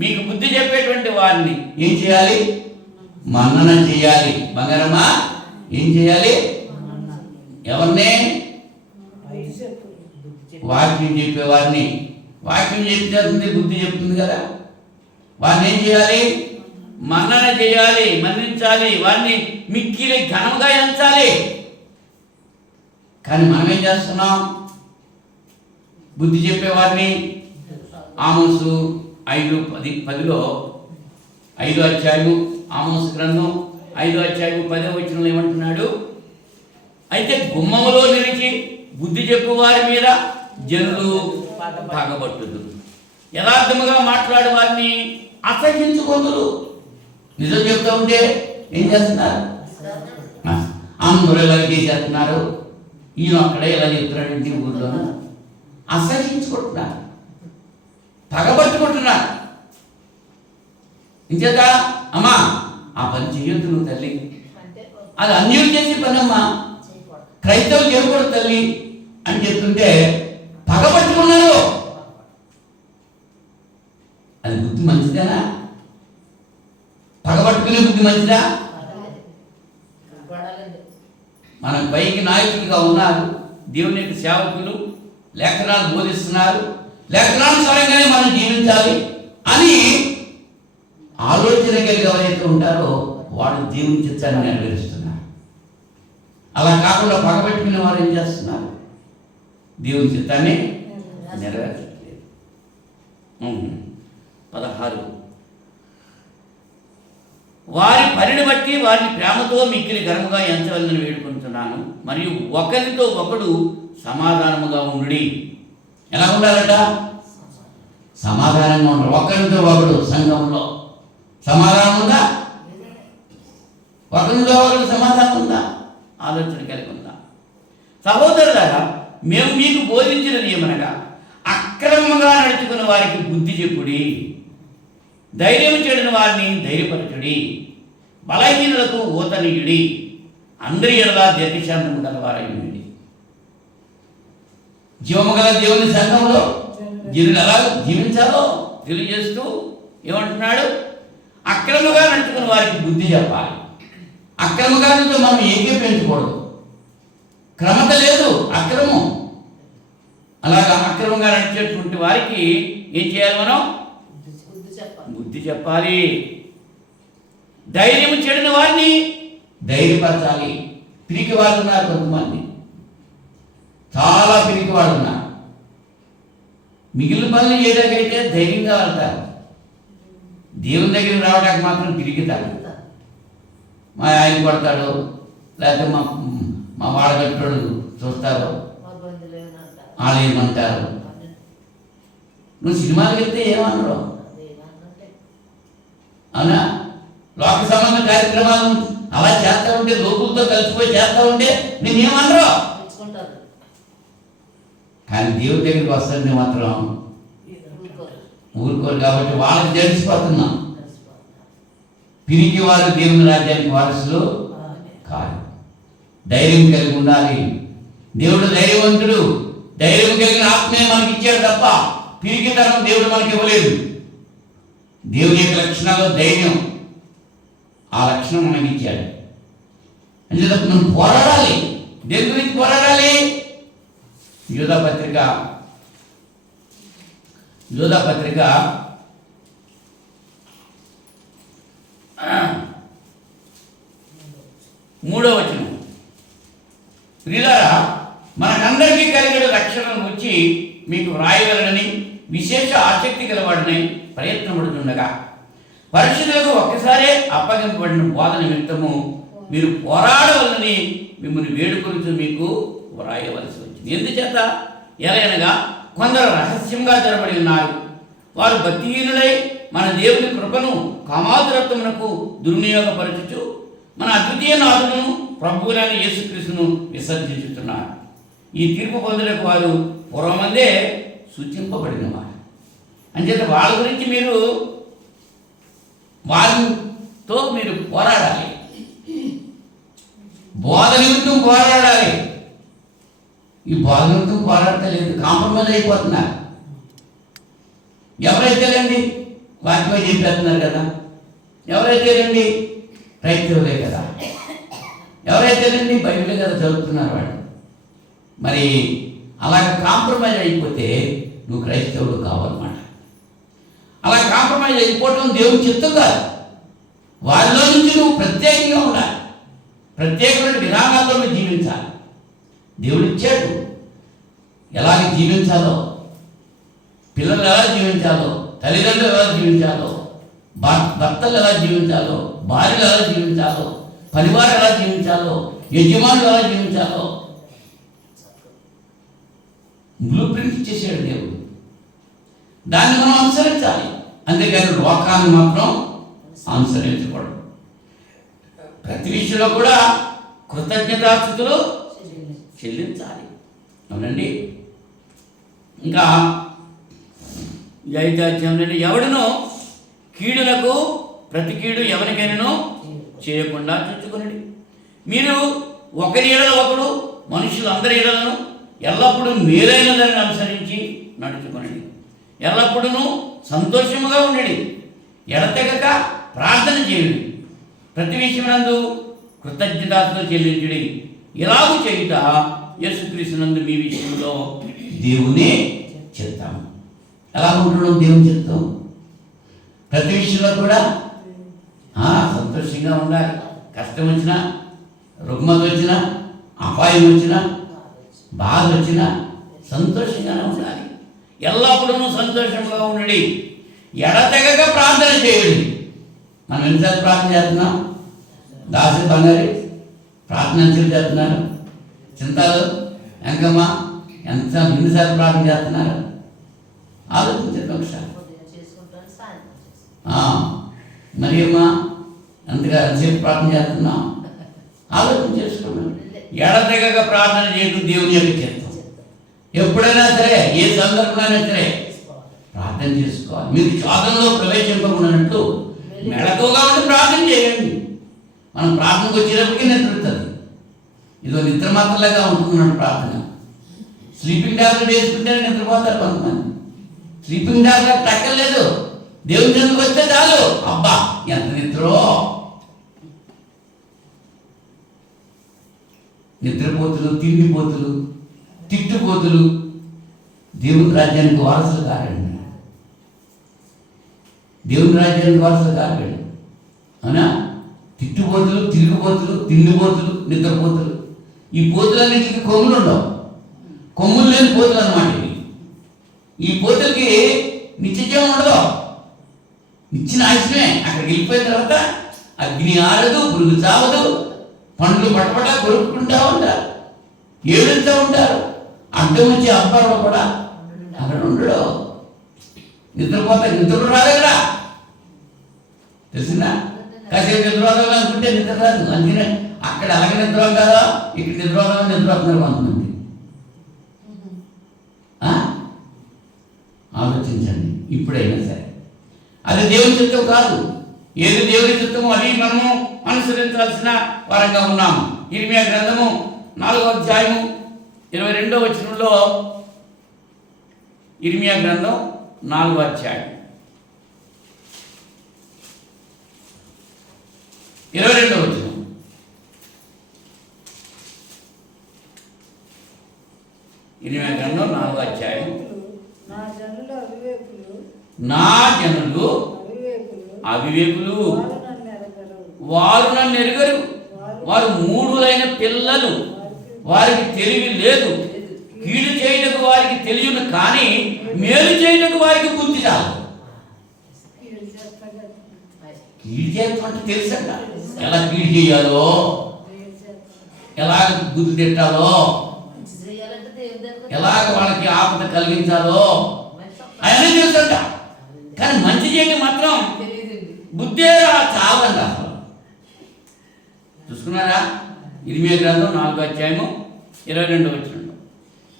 మీకు బుద్ధి చెప్పేటువంటి వారిని ఏం చేయాలి? మన్నన చేయాలి. బంగారమా ఏం చేయాలి? ఎవరిని? వాక్యం చెప్పేవారిని. వాక్యం చెప్తుంది, బుద్ధి చెప్తుంది కదా, వారిని ఏం చేయాలి? మన్నన చేయాలి, మన్నించాలి, వారిని మిక్కిలి ఘనముగా ఎంచాలి. కానీ మనం ఏం చేస్తున్నాం? బుద్ధి చెప్పేవారిని ఆమోసు 5:10లో 5వ అధ్యాయము ఆమోసు గ్రంథం 5వ అధ్యాయము 10వ వచనంలో ఏమంటున్నాడు? అయితే గుమ్మములో నిలిచి బుద్ధి చెప్పు వారి మీద జనులు పగబట్టుదు, యథార్థముగా మాట్లాడే వారిని అసహించుకొందురు. నిజం చెప్తూ ఉంటే ఏం చేస్తున్నారు? అందరూ ఎవరికి చేస్తున్నారు, ఈయన అక్కడే ఇలా చెప్తున్నాడు ఇంటి ఊర్లోనూ. అసహించుకుంటున్నారు, పగబట్టుకుంటున్నారు. ఇంచేత అమ్మా ఆ పని చేయొద్దు నువ్వు తల్లి, అది అన్యులు చేసే పని అమ్మా, క్రైస్తవులు చేయకూడదు తల్లి అని చెప్తుంటే పగబట్టుకున్నారు. అది బుద్ధి మంచిదేనా? పగబట్టుకునే బుద్ధి మంచిదా? మన పైకి నాయకులుగా ఉన్నారు, దేవుని యొక్క సేవకులు, లేఖనాలు బోధిస్తున్నారు, లేఖనానుసారంగానే మనం జీవించాలి అని ఆలోచన కలిగి ఎవరైతే ఉంటారో వాడు దేవుని చిత్తాన్ని నెరవేరుస్తున్నారు. అలా కాకుండా పగబెట్టుకునే వారు ఏం చేస్తున్నారు? దేవుని చిత్తాన్ని నెరవేర్చట్లేదు. 16 వారి పనిని బట్టి వారిని ప్రేమతో మిక్కిలి ఘనముగా ఎంచవలనని వేడుకుంటున్నాను, మరియు ఒకరితో ఒకడు సమాధానముగా ఉండి ఎలా ఉండాలట? సమాధానంగా ఉండాలి. ఒకరితో ఒకడు సంఘంలో సమాధానం ఉందా? ఒకరితో ఒకడు సమాధానం ఉందా? ఆలోచన కలిగి ఉందా? సహోదరులారా, మేము మీకు బోధించినది ఏమనగా అక్రమంగా నడుచుకున్న వారికి బుద్ధి చెప్పుడి, ధైర్యం చెడిన వారిని ధైర్యపరచుడి, బలహీనులకు ఊతనీయుడి, అందరి ఎడలా దీర్ఘశాంతము గలవారయ్యుడి. జీవము గల దేవుని సంఘంలో జీవులు ఎలా జీవించాలో తెలియజేస్తూ ఏమంటున్నాడు? అక్రమంగా నడుచుకున్న వారికి బుద్ధి చెప్పాలి. అక్రమగారితో మనం ఏకీపించకూడదు. క్రమత లేదు, అక్రమం. అలాగా అక్రమంగా నడిచేటువంటి వారికి ఏం చేయాలి? మనం బుద్ధి చెప్పాలి. ధైర్యం చెడిన వారిని ధైర్యపరచాలి. పిరికి వాళ్ళు ఉన్నారు, కొంతమంది చాలా పిరికి వాళ్ళు ఉన్నారు. మిగిలిన పనులు చేయడానికైతే ధైర్యంగా వెళ్తారు, దేవుని దగ్గరికి రావడానికి మాత్రం పిరికితారు. మా ఆయన కొడతాడు, లేకపోతే మా వాడగట్టుడు చూస్తారు, వాళ్ళు ఏమంటారు. నువ్వు సినిమాకి వెళ్తే ఏమన్నారు? అవునా? లోక సంబంధ కార్యక్రమాలు అలా చేస్తా ఉంటే, లోకులతో కలిసిపోయి చేస్తా ఉంటే నేనేమనరు. కానీ దేవుడి దగ్గరికి వస్తుంది మాత్రం ఊరుకోరు. కాబట్టి వాళ్ళకి తెలిసిపోతున్నాం, పిరికి వారు దేవుని రాజ్యానికి వారసులు కాదు. ధైర్యం కలిగి ఉండాలి. దేవుడు ధైర్యవంతుడు. ధైర్యం కలిగిన ఆత్మే మనకి ఇచ్చాడు తప్ప పిరికితనం దేవుడు మనకి ఇవ్వలేదు. దేవుని యొక్క లక్షణాల్లో ధైర్యం, ఆ లక్షణం మనకి ఇచ్చాడు. అంటే మనం పోరాడాలి. దేని గురించి పోరాడాలి? యూదా పత్రిక 3వ వచనం. ప్రియులారా, మనకందరికీ కలిగిన రక్షణను గురించి మీకు వ్రాయగలనని విశేష ఆసక్తి గలవాడని ప్రయత్నపడుతుండగా, పరిశుద్ధులకు ఒక్కసారే అప్పగింపబడిన బోధ నిమిత్తము మీరు పోరాడవలని మిమ్మల్ని వేడుకొలుచు మీకు వ్రాయవలసి వచ్చింది. ఎందుచేత? ఎలాగనగా కొందరు రహస్యంగా జరబడి ఉన్నారు. వారు భక్తిహీనులై మన దేవుని కృపను కామాతురత్వమునకు దుర్వినియోగపరచుచు మన అద్వితీయ నాథును ప్రభువులైన యేసుక్రీస్తును విసర్జించుతున్నారు. ఈ తీర్పు పొందులకు వారు పూర్వమందే సూచింపబడిన వారు. అంచేత వాళ్ళ గురించి మీరు వారితో మీరు పోరాడాలి. బోధ నిమిత్తం పోరాడాలి. ఈ బోధ నిమిత్తం పోరాడతలేదు, కాంప్రమైజ్ అయిపోతున్నారు. ఎవరైతేలేండి వాక్యం చెప్పేస్తున్నారు కదా, ఎవరైతేలేండి రైతులే కదా, ఎవరైతేలేండి బైబిల్ కదా చదువుతున్నారు వాళ్ళు. మరి అలాగ కాంప్రమైజ్ అయిపోతే నువ్వు క్రైస్తవుడు కావాలన్నమాట. అలా కాంప్రమైజ్ అయిపోవటం దేవుని చిత్తం కాదు. వారిలో నుంచి నువ్వు ప్రత్యేకంగా ఉండాలి. ప్రత్యేకమైన విధానాల్లో నువ్వు జీవించాలి. దేవుడు ఇచ్చాడు ఎలాగ జీవించాలో, పిల్లలు ఎలా జీవించాలో, తల్లిదండ్రులు ఎలా జీవించాలో, భర్తలు ఎలా జీవించాలో, భార్యలు ఎలా జీవించాలో, పరివారం ఎలా జీవించాలో, యజమానులు ఎలా జీవించాలో బ్లూ ప్రింట్ ఇచ్చేసాడు దేవుడు. దాన్ని మనం అనుసరించాలి. అంతేకాని లోకాన్ని మాత్రం అనుసరించకూడదు. ప్రతి విషయంలో కూడా కృతజ్ఞతాస్తుతులు చెల్లించాలి. అవునండి. ఇంకా 5వ అధ్యాయంలో ఎవడునో కీడులకు ప్రతి కీడు ఎవరికైనాను చేయకుండా చూచుకొనండి. మీరు ఒకరి ఎడల ఒకడు మనుషులందరి ఎడలను ఎల్లప్పుడూ మేలైన దాన్ని అనుసరించి నడుచుకొనండి. ఎల్లప్పుడూ సంతోషముగా ఉండండి. ఎడతెగక ప్రార్థన చేయండి. ప్రతి విషయమునందు కృతజ్ఞతాస్తుతులు చెల్లించుడి. ఇలాగూ చేయుట యేసుక్రీస్తునందు మీ విషయంలో దేవుని చిత్తం. ఎలా ఉండడం దేవుని చిత్తం? ప్రతి విషయంలో కూడా సంతోషంగా ఉండాలి. కష్టం వచ్చినా, రుగ్మత వచ్చినా, అపాయం వచ్చినా, బాధ వచ్చినా సంతోషంగానే ఉండాలి. ఎల్లప్పుడూ సంతోషంగా ఉండండి. ఎడతెగక ప్రార్థన చేయండి. మనం ఎన్నిసార్లు ప్రార్థన చేస్తున్నాం? దాసి బంగారి ప్రార్థన చేస్తున్నారు. చింతాలు, వెంకమ్మ ఎన్నిసార్లు ప్రార్థన చేస్తున్నారు ఆలోచించండి ఒకసారి. మరి అమ్మా అంతగా ఎంతసేపు ప్రార్థన చేస్తున్నాం ఆలోచన చేసుకున్నాం. ఎడతెగక ప్రార్థన చేయడం దేవుని యొక్క చిత్తం. ఎప్పుడైనా సరే ఏ సందర్భమైనా సరే ప్రార్థన చేసుకోవాలి. మీరు శోధనలో ప్రవేశింపకున్నట్టు మెళకువగా ఉండి ప్రార్థన చేయండి. మనం ప్రార్థనకు వచ్చేటప్పటికీ నిద్ర వస్తుంది. ఇదో నిద్ర మాత్రలాగా ఉంటున్నాడు ప్రార్థన. స్లీపింగ్ టాబ్లెట్ వేసుకుంటేనే నిద్రపోతారు కొంతమంది. స్లీపింగ్ టాబ్లెట్ టక్కర్లేదు, దేవుని చెందుకు వస్తే చాలు అబ్బా ఎంత నిద్రో. నిద్రపోతులు, తిండిపోతులు, తిట్టుపోతులు దేవుని రాజ్యానికి వారసులు కారండి. దేవుని రాజ్యానికి వారసులు కారండి. అవునా? తిట్టుపోతులు, తిరిగిపోతులు, తిండిపోతులు, నిద్రపోతులు, ఈ పోతులన్నింటికి కొమ్ములు ఉండవు. కొమ్ములు లేని పోతులు అన్నమాట ఇవి. ఈ పోతులకి నిత్యజీవం ఉండదు, నిచ్చిన ఆయుష్మే. అక్కడికి వెళ్ళిపోయిన తర్వాత అగ్ని ఆరదు, పురుగు చావదు, పండ్లు పటపట కొరుక్కుంటా ఉంటారు, ఏడుస్తూ ఉంటారు. అడ్డం వచ్చి అబ్బాయిలో కూడా అక్కడ ఉండడు. నిద్రపోతే నిద్ర రాదు కదా, తెలిసిందా? కాసేపు నిద్రపోదాం అనుకుంటే నిద్ర రాదు. అందుకనే అక్కడ అలాగే నిద్ర కదా, ఇక్కడ నిద్రపోదామని నిద్రపోతున్నారు కొంతమంది. ఆలోచించండి ఇప్పుడైనా సరే. అది దేవుని చిత్తం కాదు. ఏది దేవుని చిత్తమో అది మనము అనుసరించాల్సిన వారంగా ఉన్నాము. ఇర్మియా గ్రంథము 4వ అధ్యాయము 22వ వచనంలో, ఇర్మియా గ్రంథం 4వ అధ్యాయం 22వ వచనం. ఇర్మియా గ్రంథం 4వ అధ్యాయం. నా జనులు అవివేకులు, వారు నన్ను ఎరుగరు. వారు మూఢులైన పిల్లలు, వారికి తెలివి లేదు. కీడు చేయటకు వారికి తెలియను, కానీ మేలు చేయటకు వారికి బుద్ధి చాలు. కీడు చేయటం అంటే తెలుసంట. ఎలా కీడు చేయాలో, ఎలా బుద్ధి తిట్టాలో, ఎలాగ వాళ్ళకి ఆపద కలిగించాలో అవన్నీ తెలుసంట. కానీ మంచి చేయడం మాత్రం బుద్ధే చాలండి. అసలు చూసుకున్నారా? ఇర్మియా గ్రంథం 4వ అధ్యాయము 22వ వచనంలో,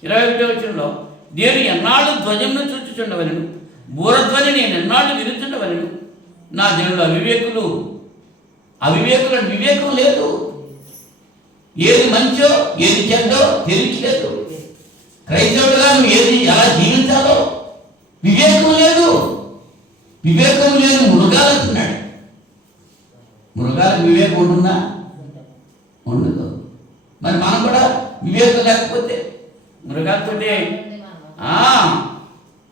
21వ వచనంలో, నేను ఎన్నాళ్ళు ధ్వజంను చూచుచుండవలను, బూరధ్వని నేను ఎన్నాళ్ళు విరుచుండవలను. నా జనులు అవివేకులు. అవివేకులు అంటే వివేకం లేదు. ఏది మంచో ఏది చెడ్డో తెలియట్లేదు. క్రైస్తవుడుగా నువ్వు ఏది ఎలా జీవించాలో వివేకం లేదు. వివేకం లేదు మృగాలు అంటున్నాడు. మృగాలకు వివేకం ఉంటుందా? ఉండదు. మరి మనం కూడా వివేకం లేకపోతే మృగాలతో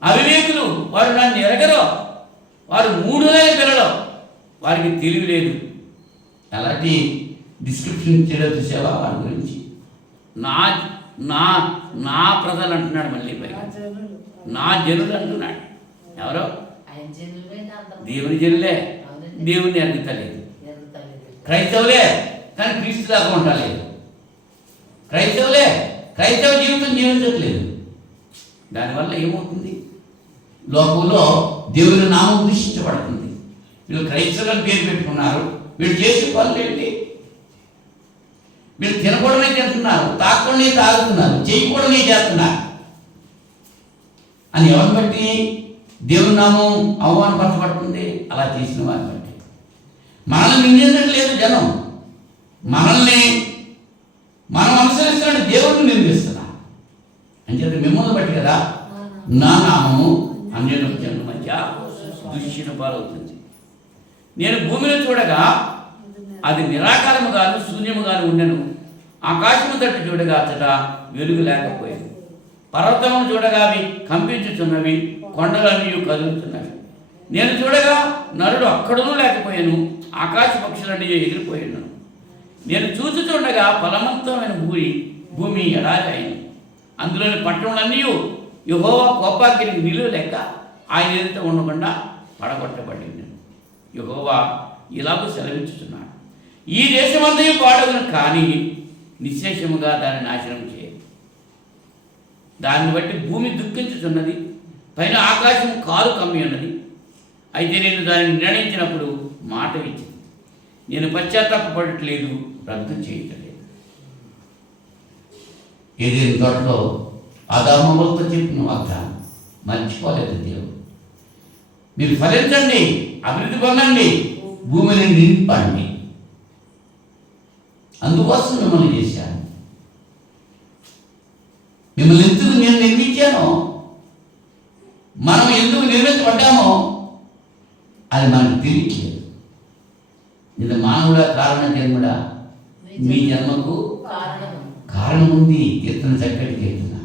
అవివేకులు, వారు నన్ను ఎరగరు. వారు మూఢులైన పిల్లలు, వారికి తెలివి లేదు. అలాంటి డిస్క్రిప్షన్ ఇచ్చేదో చూసావా వారి గురించి? నా నా నా ప్రజలు అంటున్నాడు. మళ్ళీ పైగా నా జనులు అంటున్నాడు. ఎవరో దేవుని జనులే, దేవుని ఎరుగుతలేదు. క్రైస్తవులే కానీ క్రీస్తులాగా ఉండలేదు. క్రైస్తవులే క్రైస్తవ జీవితం జీవించట్లేదు. దానివల్ల ఏమవుతుంది? లోకంలో దేవుని నామం దూషించబడుతుంది. వీళ్ళు క్రైస్తవులను పేరు పెట్టుకున్నారు. వీళ్ళు చేసే పనులు ఏంటి? వీళ్ళు తినకూడనే తింటున్నారు, తాగకూడనే తాగుతున్నారు, చేయకూడనే చేస్తున్నారు. అని ఎవరిని బట్టి దేవుని నామం అవమానపరచబడుతుంది? అలా చేసిన వారిని బట్టి. మనల్ని నిందించట్లేదు జనం, మనల్ని మనం అనుసరిస్తున్న దేవుడిని నిందిస్తున్నా అని చెప్పి మిమ్మల్ని బట్టి కదా నా నామము అన్యుల జనుల మధ్య దూషణ పాలవుతుంది. నేను భూమిని చూడగా అది నిరాకారముగాను శూన్యముగాను ఉండెను. ఆకాశము తట్టు చూడగా అచ్చట వెలుగు లేకపోయింది. పర్వతమును చూడగా అవి కంపించుచున్నవి, కొండలన్నీ కదులుతున్నవి. నేను చూడగా నరుడు అక్కడనూ లేకపోయాను, ఆకాశ పక్షులన్నీ ఎగిరిపోయాను. నేను చూచుచుండగా ఫలవంతమైన భూమి ఎడారి అయింది. అందులోని పట్టణములన్నీ యెహోవా కోపాగ్నికి నిలువ లేక ఆయన ఎదుట ఉండకుండా పడగొట్టబడింది. యెహోవా ఇలాగూ సెలవిచ్చుచున్నాడు, ఈ దేశమంతయు పాడవును, కానీ నిశ్శేషముగా దాన్ని నాశనం చేయాలి. దాన్ని బట్టి భూమి దుఃఖించుచున్నది, పైన ఆకాశం కారు కమ్మి ఉన్నది. అయితే నేను దానిని నిర్ణయించినప్పుడు మాట ఇచ్చింది, నేను పశ్చాత్తాపడట్లేదు, రద్దు చేయట్లేదు. ఏదైనా తోటలో ఆదామవలతో చెప్పిన వాగ్దానం మర్చిపోలేదు దేవుడు. మీరు ఫలించండి, అభివృద్ధి పొందండి, భూమిని నింపండి. అందుకోసం మిమ్మల్ని చేశాను. మిమ్మల్ని ఎందుకు నేను నిర్మించానో, మనం ఎందుకు నిర్మించబడ్డామో అది మనకు తెలియట్లేదు. ఇది మానవుడా కారణ జన్ముడా, మీ జన్మకు కారణం ఉంది. కీర్తన చక్కటి కీర్తన.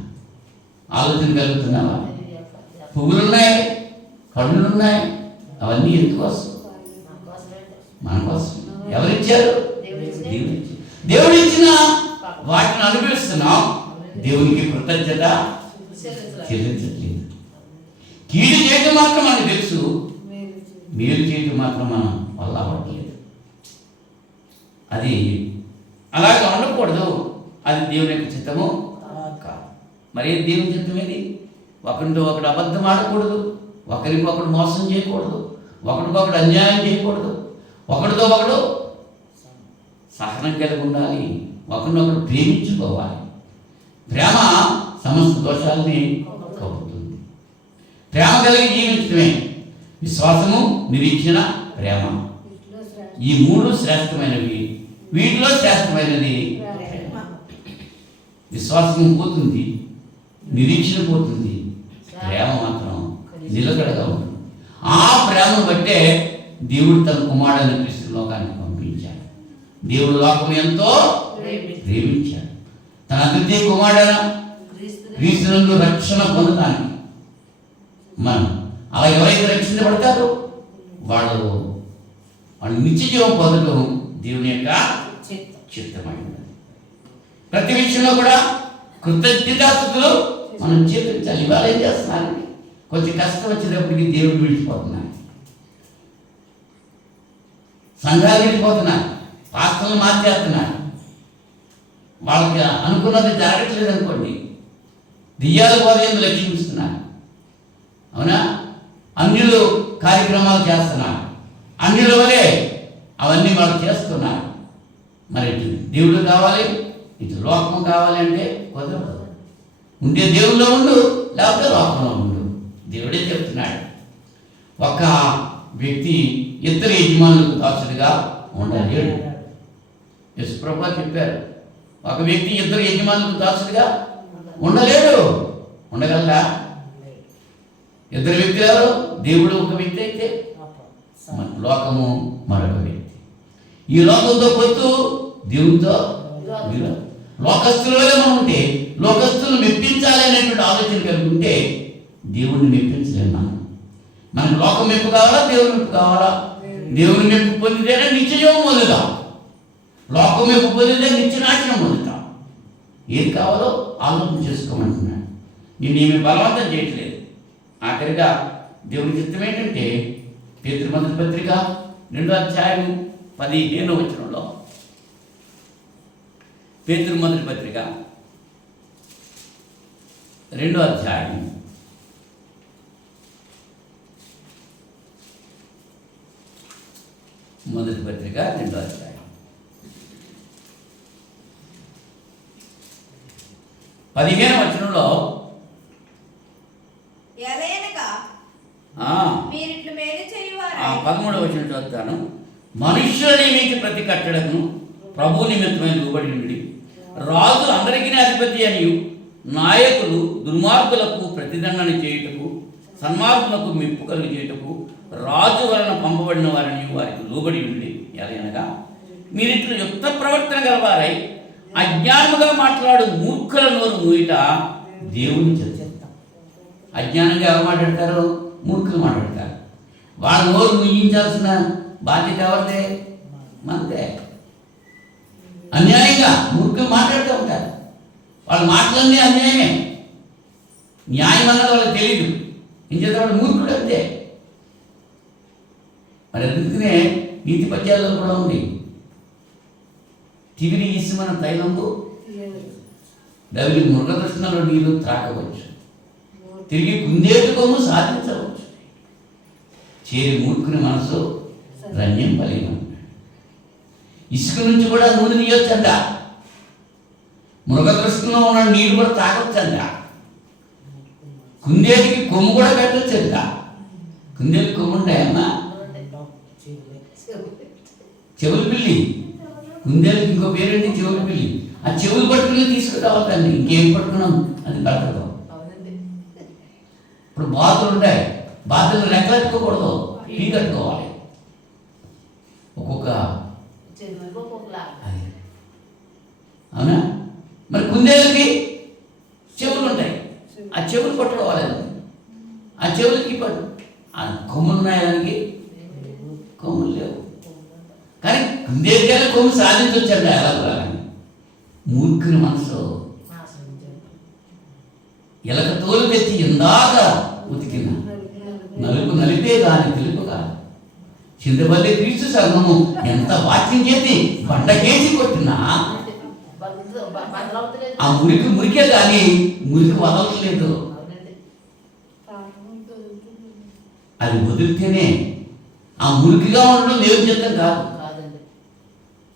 ఆలోచన కలుగుతున్నావా? పువ్వులున్నాయి, కన్నులున్నాయి, అవన్నీ ఎందుకోసం? మన కోసం. ఎవరిచ్చారు? దేవుడు ఇచ్చిన వాటిని అనుభవిస్తున్నాం, దేవునికి కృతజ్ఞత చెల్లించట్లేదు. కీడు చేయటం మాత్రం మనకు తెలుసు, మేలు చేయటం మాత్రం మనం వల్ల అవ్వట్లేదు. అది అలాగే ఉండకూడదు. అది దేవుని యొక్క చిత్తము కాదు. మరి దేవుని చిత్తం ఏది? ఒకరితో ఒకడు అబద్ధం ఆడకూడదు, ఒకరికి ఒకడు మోసం చేయకూడదు, ఒకరికొకడు అన్యాయం చేయకూడదు, ఒకరితో ఒకడు సహనం కలిగి ఉండాలి, ఒకరినొకడు ప్రేమించుకోవాలి. ప్రేమ సమస్త దోషాలని కప్పుతుంది. ప్రేమ కలిగి జీవించడమే విశ్వాసము, నిరీక్షణ, ప్రేమ. ఈ మూడు శ్రేష్టమైనవి. వీటిలో శ్రేష్టమైనది ప్రేమ. విశ్వాసం పోతుంది, నిరీక్షణ పోతుంది, ప్రేమ మాత్రం నిలకడగా ఉంటుంది. ఆ ప్రేమను బట్టే దేవుడు తన కుమారుడైన క్రీస్తు లోకానికి పంపించాడు. దేవుడు లోకం ఎంతో ప్రేమించాడు, తన అద్వితీయ కుమారుడైన క్రీస్తునందు రక్షణ పొందడానికి. మనం అలా ఎవరైతే రక్షించబడతారో వాళ్ళు నిత్య జీవం పొందడం దేవుని యొక్క చిత్తమై ఉన్నది. ప్రతి విషయంలో కూడా కృతజ్ఞతాస్తుతులు మనం చేపించాలి. ఇవాళ ఏం చేస్తున్నారండి? కొంచెం కష్టం వచ్చేటప్పటికి దేవుడు విడిచిపోతున్నారు, సంఘాలు విడిచిపోతున్నారు, పాత్రలు మార్చేస్తున్నారు. వాళ్ళకి అనుకున్నది జరగట్లేదు అనుకోండి, దెయ్యాల పోదేందు లక్ష్మిస్తున్నారు. అవునా? అన్యులు కార్యక్రమాలు చేస్తున్నారు, అన్యుల వలే అవన్నీ వాళ్ళు చేస్తున్నారు. మరి ఇటు దేవుడు కావాలి, ఇటు లోకం కావాలి అంటే కుదరదు. ఉండే దేవుల్లో ఉండు, లేకపోతే లోకంలో ఉండు. దేవుడే చెప్తున్నాడు, ఒక వ్యక్తి ఇద్దరు యజమానులకు దాసుడిగా ఉండలేడు. యశుప్రభు చెప్పారు, ఒక వ్యక్తి ఇద్దరు యజమానులకు దాసుడిగా ఉండలేడు. ఉండగలరా? ఇద్దరు వ్యక్తులు ఎవరు? దేవుడు ఒక వ్యక్తి అయితే లోకము మరొక వ్యక్తి. ఈ లోకంతో పొత్తు, దేవునితో లోకస్తులుగా మనం ఉంటే, లోకస్తులను మెప్పించాలి అనేటువంటి ఆలోచన కలిగి ఉంటే దేవుణ్ణి మెప్పించలేము. మనకు లోకం మెప్పు కావాలా, దేవుని మెప్పు కావాలా? దేవుని మెప్పు పొందితేనే నిత్యజీవం పొందుతాం, లోకం మెప్పు పొందితే నిత్య నాశనం పొందుతాం. ఏది కావాలో ఆలోచన చేసుకోమంటున్నాడు. నేను ఏమి బలవంతం చేయట్లేదు. ఆఖరిగా దేవుని చిత్తం ఏంటంటే, పేతురు మొదటి పత్రిక 2వ అధ్యాయం 15వ వచనంలో, పేతురు మొదటి పత్రిక 2వ అధ్యాయం 2వ అధ్యాయం 15వ వచనంలో, మీరిట్లు మేలు చేయువారై 13వ వచనం చదువుతాను. మనుష్యుల నియమించి ప్రతి కట్టడను ప్రభు నిమిత్తమైన లోబడి ఉండి, రాజు అందరికీ అధిపతి అనియు, నాయకులు దుర్మార్గులకు ప్రతిదండన చేయుటకు, సన్మార్గులకు మెప్పు కలుగు చేయుటకు రాజు వలన పంపబడిన వారిని వారికి లోబడి ఉండి, ఎలాగనగా మీరిట్లు యుక్త ప్రవర్తన గలవారై అజ్ఞానముగా మాట్లాడు మూర్ఖుల నోరు మూయిట దేవుని చేస్తాం. అజ్ఞానంగా ఎవరు మాట్లాడతారు? మూర్ఖులు మాట్లాడతారు. వాళ్ళ నోరు ముగించాల్సిన బాధ్యత ఎవరిదే? మనదే. అన్యాయంగా మూర్ఖులు మాట్లాడుతూ ఉంటారు. వాళ్ళ మాటలన్నీ అన్యాయమే. న్యాయం అన్నది వాళ్ళకి తెలియదు. ఏం చేస్తే వాడు మూర్ఖుడు అంతే. మరి అందుకనే నీతి పద్యాల్లో కూడా ఉంది, తిరిగి ఇసుమన తైలంబు దవిలి మృగతృష్ణలో నీళ్లు త్రాగవచ్చు, తిరిగి కుందేటి కొమ్ము సాధించవచ్చు, చేరి మూర్ఖుని మనసు రణ్యం కలిగి. ఇసుక నుంచి కూడా నూనె తీయొచ్చంట, మృగతృష్ణలో ఉన్న నీళ్ళు కూడా తాగొచ్చంట, కుందేటికి కొమ్ము కూడా పెట్టొచ్చంట. కుందేటికి కొమ్ము ఉంటాయమ్మా, చెవులు పిల్లి. కుందేలకి ఇంకో పేరేంటి, చెవులు పిల్లి. ఆ చెవులు పట్టుకుని తీసుకురావాలండి, ఇంకేం పట్టుకున్నాం అది బతకదు. ఇప్పుడు బాతులు ఉంటాయి, బాతులు రెక్కలెట్టుకోకూడదు, పీ కట్టుకోవాలి. ఒక్కొక్క అది అవునా. మరి కుందేలకి చెవులు ఉంటాయి, ఆ చెవులు పట్టుకోవాలి. ఆ చెవులకి ఆ కొమ్ములు ఉన్నాయి, దానికి కొమ్ములు లేవు. కానీ కుందేలకైనా కొమ్ము సాధించవచ్చండి. అలా కూడా మూర్ఖుని మనసు ఎలక తోలు తెచ్చి ఇందాక ఉతికిన నలుపు నలిపే కాని తెలుపు కాదు. చింతపల్లి క్రీస్తు సంఘము ఎంత వాక్యం చేసి బండకేసి కొట్టినా ఆ మురికి మురికే కానీ మురికి వదలట్లేదు. అది వదిలితేనే ఆ మురికిగా ఉండడం దేవుని చిత్తం కాదు.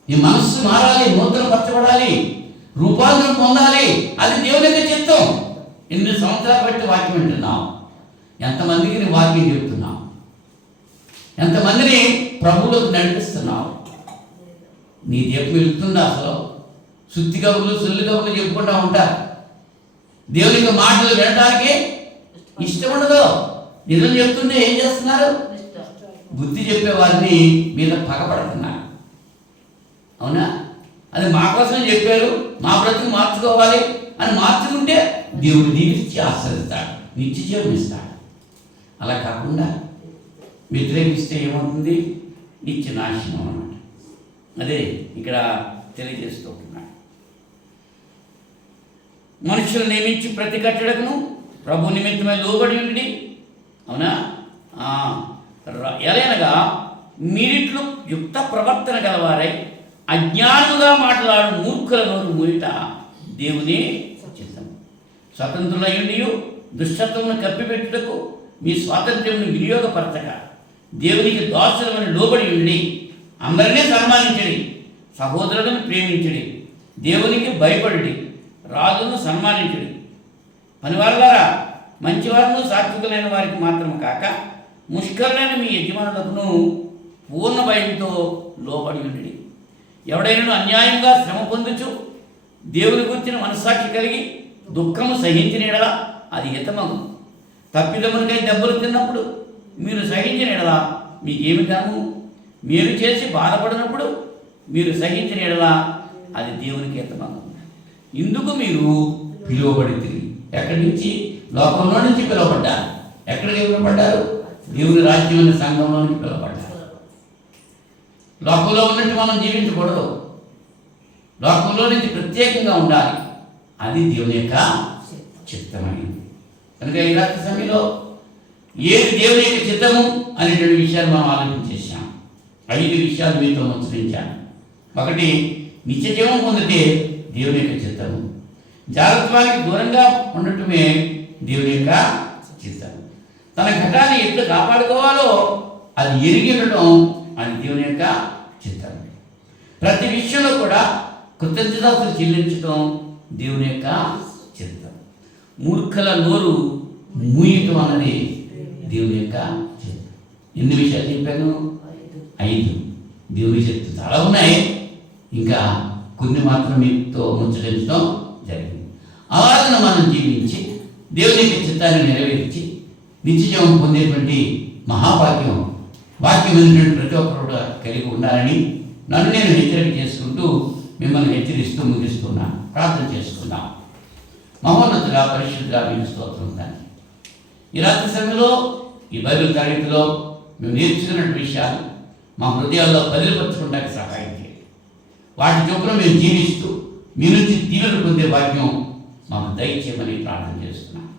ఈ మనస్సు మారాలి, నూతన పరచబడాలి, రూపాంతరం పొందాలి, అది దేవుని యొక్క చిత్తం. ఎన్ని సంవత్సరాలు బట్టి వాక్యం వింటున్నాం, ఎంతమందికి నీ వాక్యం చెప్తున్నావు, ఎంతమందిని ప్రభువులోకి నడిపిస్తున్నావు. నీ దీపం వెళ్తుందా? అసలు సుత్తి కబుర్లు సొల్లు కబుర్లు చెప్పుకుంటా ఉంటారు. దేవుని యొక్క మాటలు వినడానికి ఇష్టం ఉండదు. నిజం చెప్తుంటే ఏం చేస్తున్నారు? బుద్ధి చెప్పే వారిని మీద పగపడుతున్నారు. అవునా? అది మా కోసం చెప్పారు, మా బ్రతుకు మార్చుకోవాలి అని మార్చుకుంటే దేవుడు దీవించి ఆశ్రయిస్తాడు, నిత్య జీవం ఇస్తాడు. అలా కాకుండా వ్యతిరేకిస్తే ఏమవుతుంది? నిత్య నాశనం అన్నమాట. అదే ఇక్కడ తెలియజేస్తూ ఉంటున్నాడు. మనుషులు నియమించి ప్రతి కట్టడకును ప్రభు నిమిత్తమై లోబడి ఉండి. అవునా? ఎలయనగా మీరిట్లు యుక్త ప్రవర్తన గలవారై అజ్ఞానులుగా మాట్లాడు మూర్ఖుల నోరు మూయట దేవుని చిత్తం. స్వతంత్రులయుండి దుష్టత్వమును కప్పిపెట్టుటకు మీ స్వాతంత్ర్యమును వినియోగపరచక దేవునికి దాసులమని లోబడి ఉండి అందరినీ సన్మానించడి, సహోదరులను ప్రేమించడి, దేవునికి భయపడి, రాజును సన్మానించడి. పనివారులారా, మంచివారును సాత్వికులైన వారికి మాత్రం కాక ముష్కరులైన మీ యజమానులకును పూర్ణ భయంతో లోబడి ఉండి. ఎవడైనా అన్యాయంగా శ్రమ పొందుచు దేవుని గురించిన మనస్సాక్షి కలిగి దుఃఖము సహించిన ఎడల అది హితమగు. తప్పిదమునికై దెబ్బలు తిన్నప్పుడు మీరు సహించిన ఎడల మీకేమి కాము. మీరు చేసి బాధపడినప్పుడు మీరు సహించిన ఎడల అది దేవునికి హితమగు. ఇందుకు మీరు పిలువబడి ఎక్కడి నుంచి? లోకంలో నుంచి పిలువబడ్డారు. ఎక్కడికి పిలువబడ్డారు? దేవుని రాజ్యం సంఘంలో నుంచి పిలువబడ్డారు. లోకంలో ఉన్నట్టు మనం జీవించకూడదు, లోకంలో నుంచి ప్రత్యేకంగా ఉండాలి. అది దేవుని యొక్క చిత్తమైనది. కనుక ఈ రాత్రి సమయంలో ఏది దేవుని యొక్క చిత్తము అనేటువంటి విషయాలు మనం ఆలోచించేసాం. 5 విషయాలు మీతో ముచ్చరించాను. ఒకటి, నిత్య జీవం పొందితే దేవుని యొక్క చిత్తము. జాగ్రత్తకి దూరంగా ఉండటమే దేవుని యొక్క చిత్తము. తన ఘటాన్ని ఎట్లు కాపాడుకోవాలో అది ఎరిగి ఉండటం అది దేవుని యొక్క చిత్తం. ప్రతి విషయంలో కూడా కృతజ్ఞతలు చెల్లించడం దేవుని యొక్క చిత్తం. మూర్ఖుల నోరు మూయటం అన్నది దేవుని యొక్క చిత్తం. ఎన్ని విషయాలు చెప్పాను? 5. దేవుని చిత్తం చాలా ఉన్నాయి, ఇంకా కొన్ని మాత్రం మీతో ముచ్చరించడం జరిగింది. అలాగన మనం జీవించి దేవుని యొక్క చిత్తాన్ని నెరవేర్చి నిత్యజీవం పొందేటువంటి మహాభాగ్యం వాక్యమైనటువంటి ప్రతి ఒక్కరు కూడా కలిగి ఉండాలని నన్ను నేను హెచ్చరిక చేసుకుంటూ మిమ్మల్ని హెచ్చరిస్తూ ముగిస్తున్నాను. ప్రార్థన చేసుకుందాం. మహోన్నతుగా పరిశుద్ధుగా మీకు స్తోత్రం తండ్రి. ఈ రాత్రి సమయంలో ఈ బైబిల్ తరగతిలో మేము నేర్చుకున్నటువంటి విషయాలు మా హృదయాల్లో బదిలిపరచుకోవడానికి సహాయం చేయండి. వాటి చొప్పున మేము జీవిస్తూ మీ నుంచి దీవెనలు పొందే భాగ్యం మాకు దయచేయమని ప్రార్థన చేస్తున్నాను.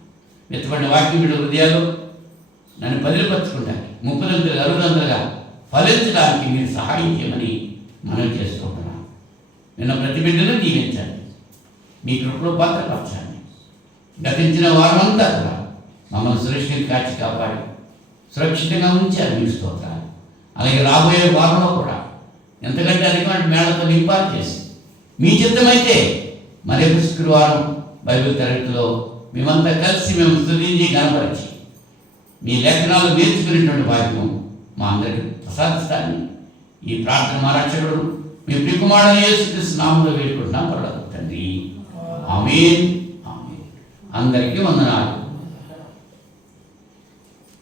మెత్తబడిన వాక్యం వీళ్ళ హృదయాలు నన్ను బదిలిపరచుకుంటానికి 30 60 ఫలించడానికి మీరు సహాయం చేయమని మనం చేసుకుంటున్నాం. నిన్న ప్రతి బిడ్డను దీవించండి. మీ కృపలో భద్రపరచండి. గతించిన వారమంతా కూడా మమ్మల్ని సురక్షితంగా కాచి కాపాడి సురక్షితంగా ఉంచారు. మీ స్తోత్రాలు. అలాగే రాబోయే వారంలో కూడా ఎంతకంటే అధికమైన మేళతో నింపాలు చేసి మీ చిత్తమైతే మరొక శుక్రవారం బైబిల్ తరగతిలో మేమంతా కలిసి మేము స్తుతించి కనపరిచి మీ లేఖనాలు నేర్చుకునేటువంటి భాగ్యం మా అందరికీ ప్రసాదిస్తారని ఈ ప్రార్థన మా రక్షకుడు మీ ప్రియకుమారుడైన యేసుక్రీస్తు నామములో వేడుకుంటున్నాం పరలోకపు తండ్రి. ఆమేన్. ఆమేన్. అందరికీ వందనాలు.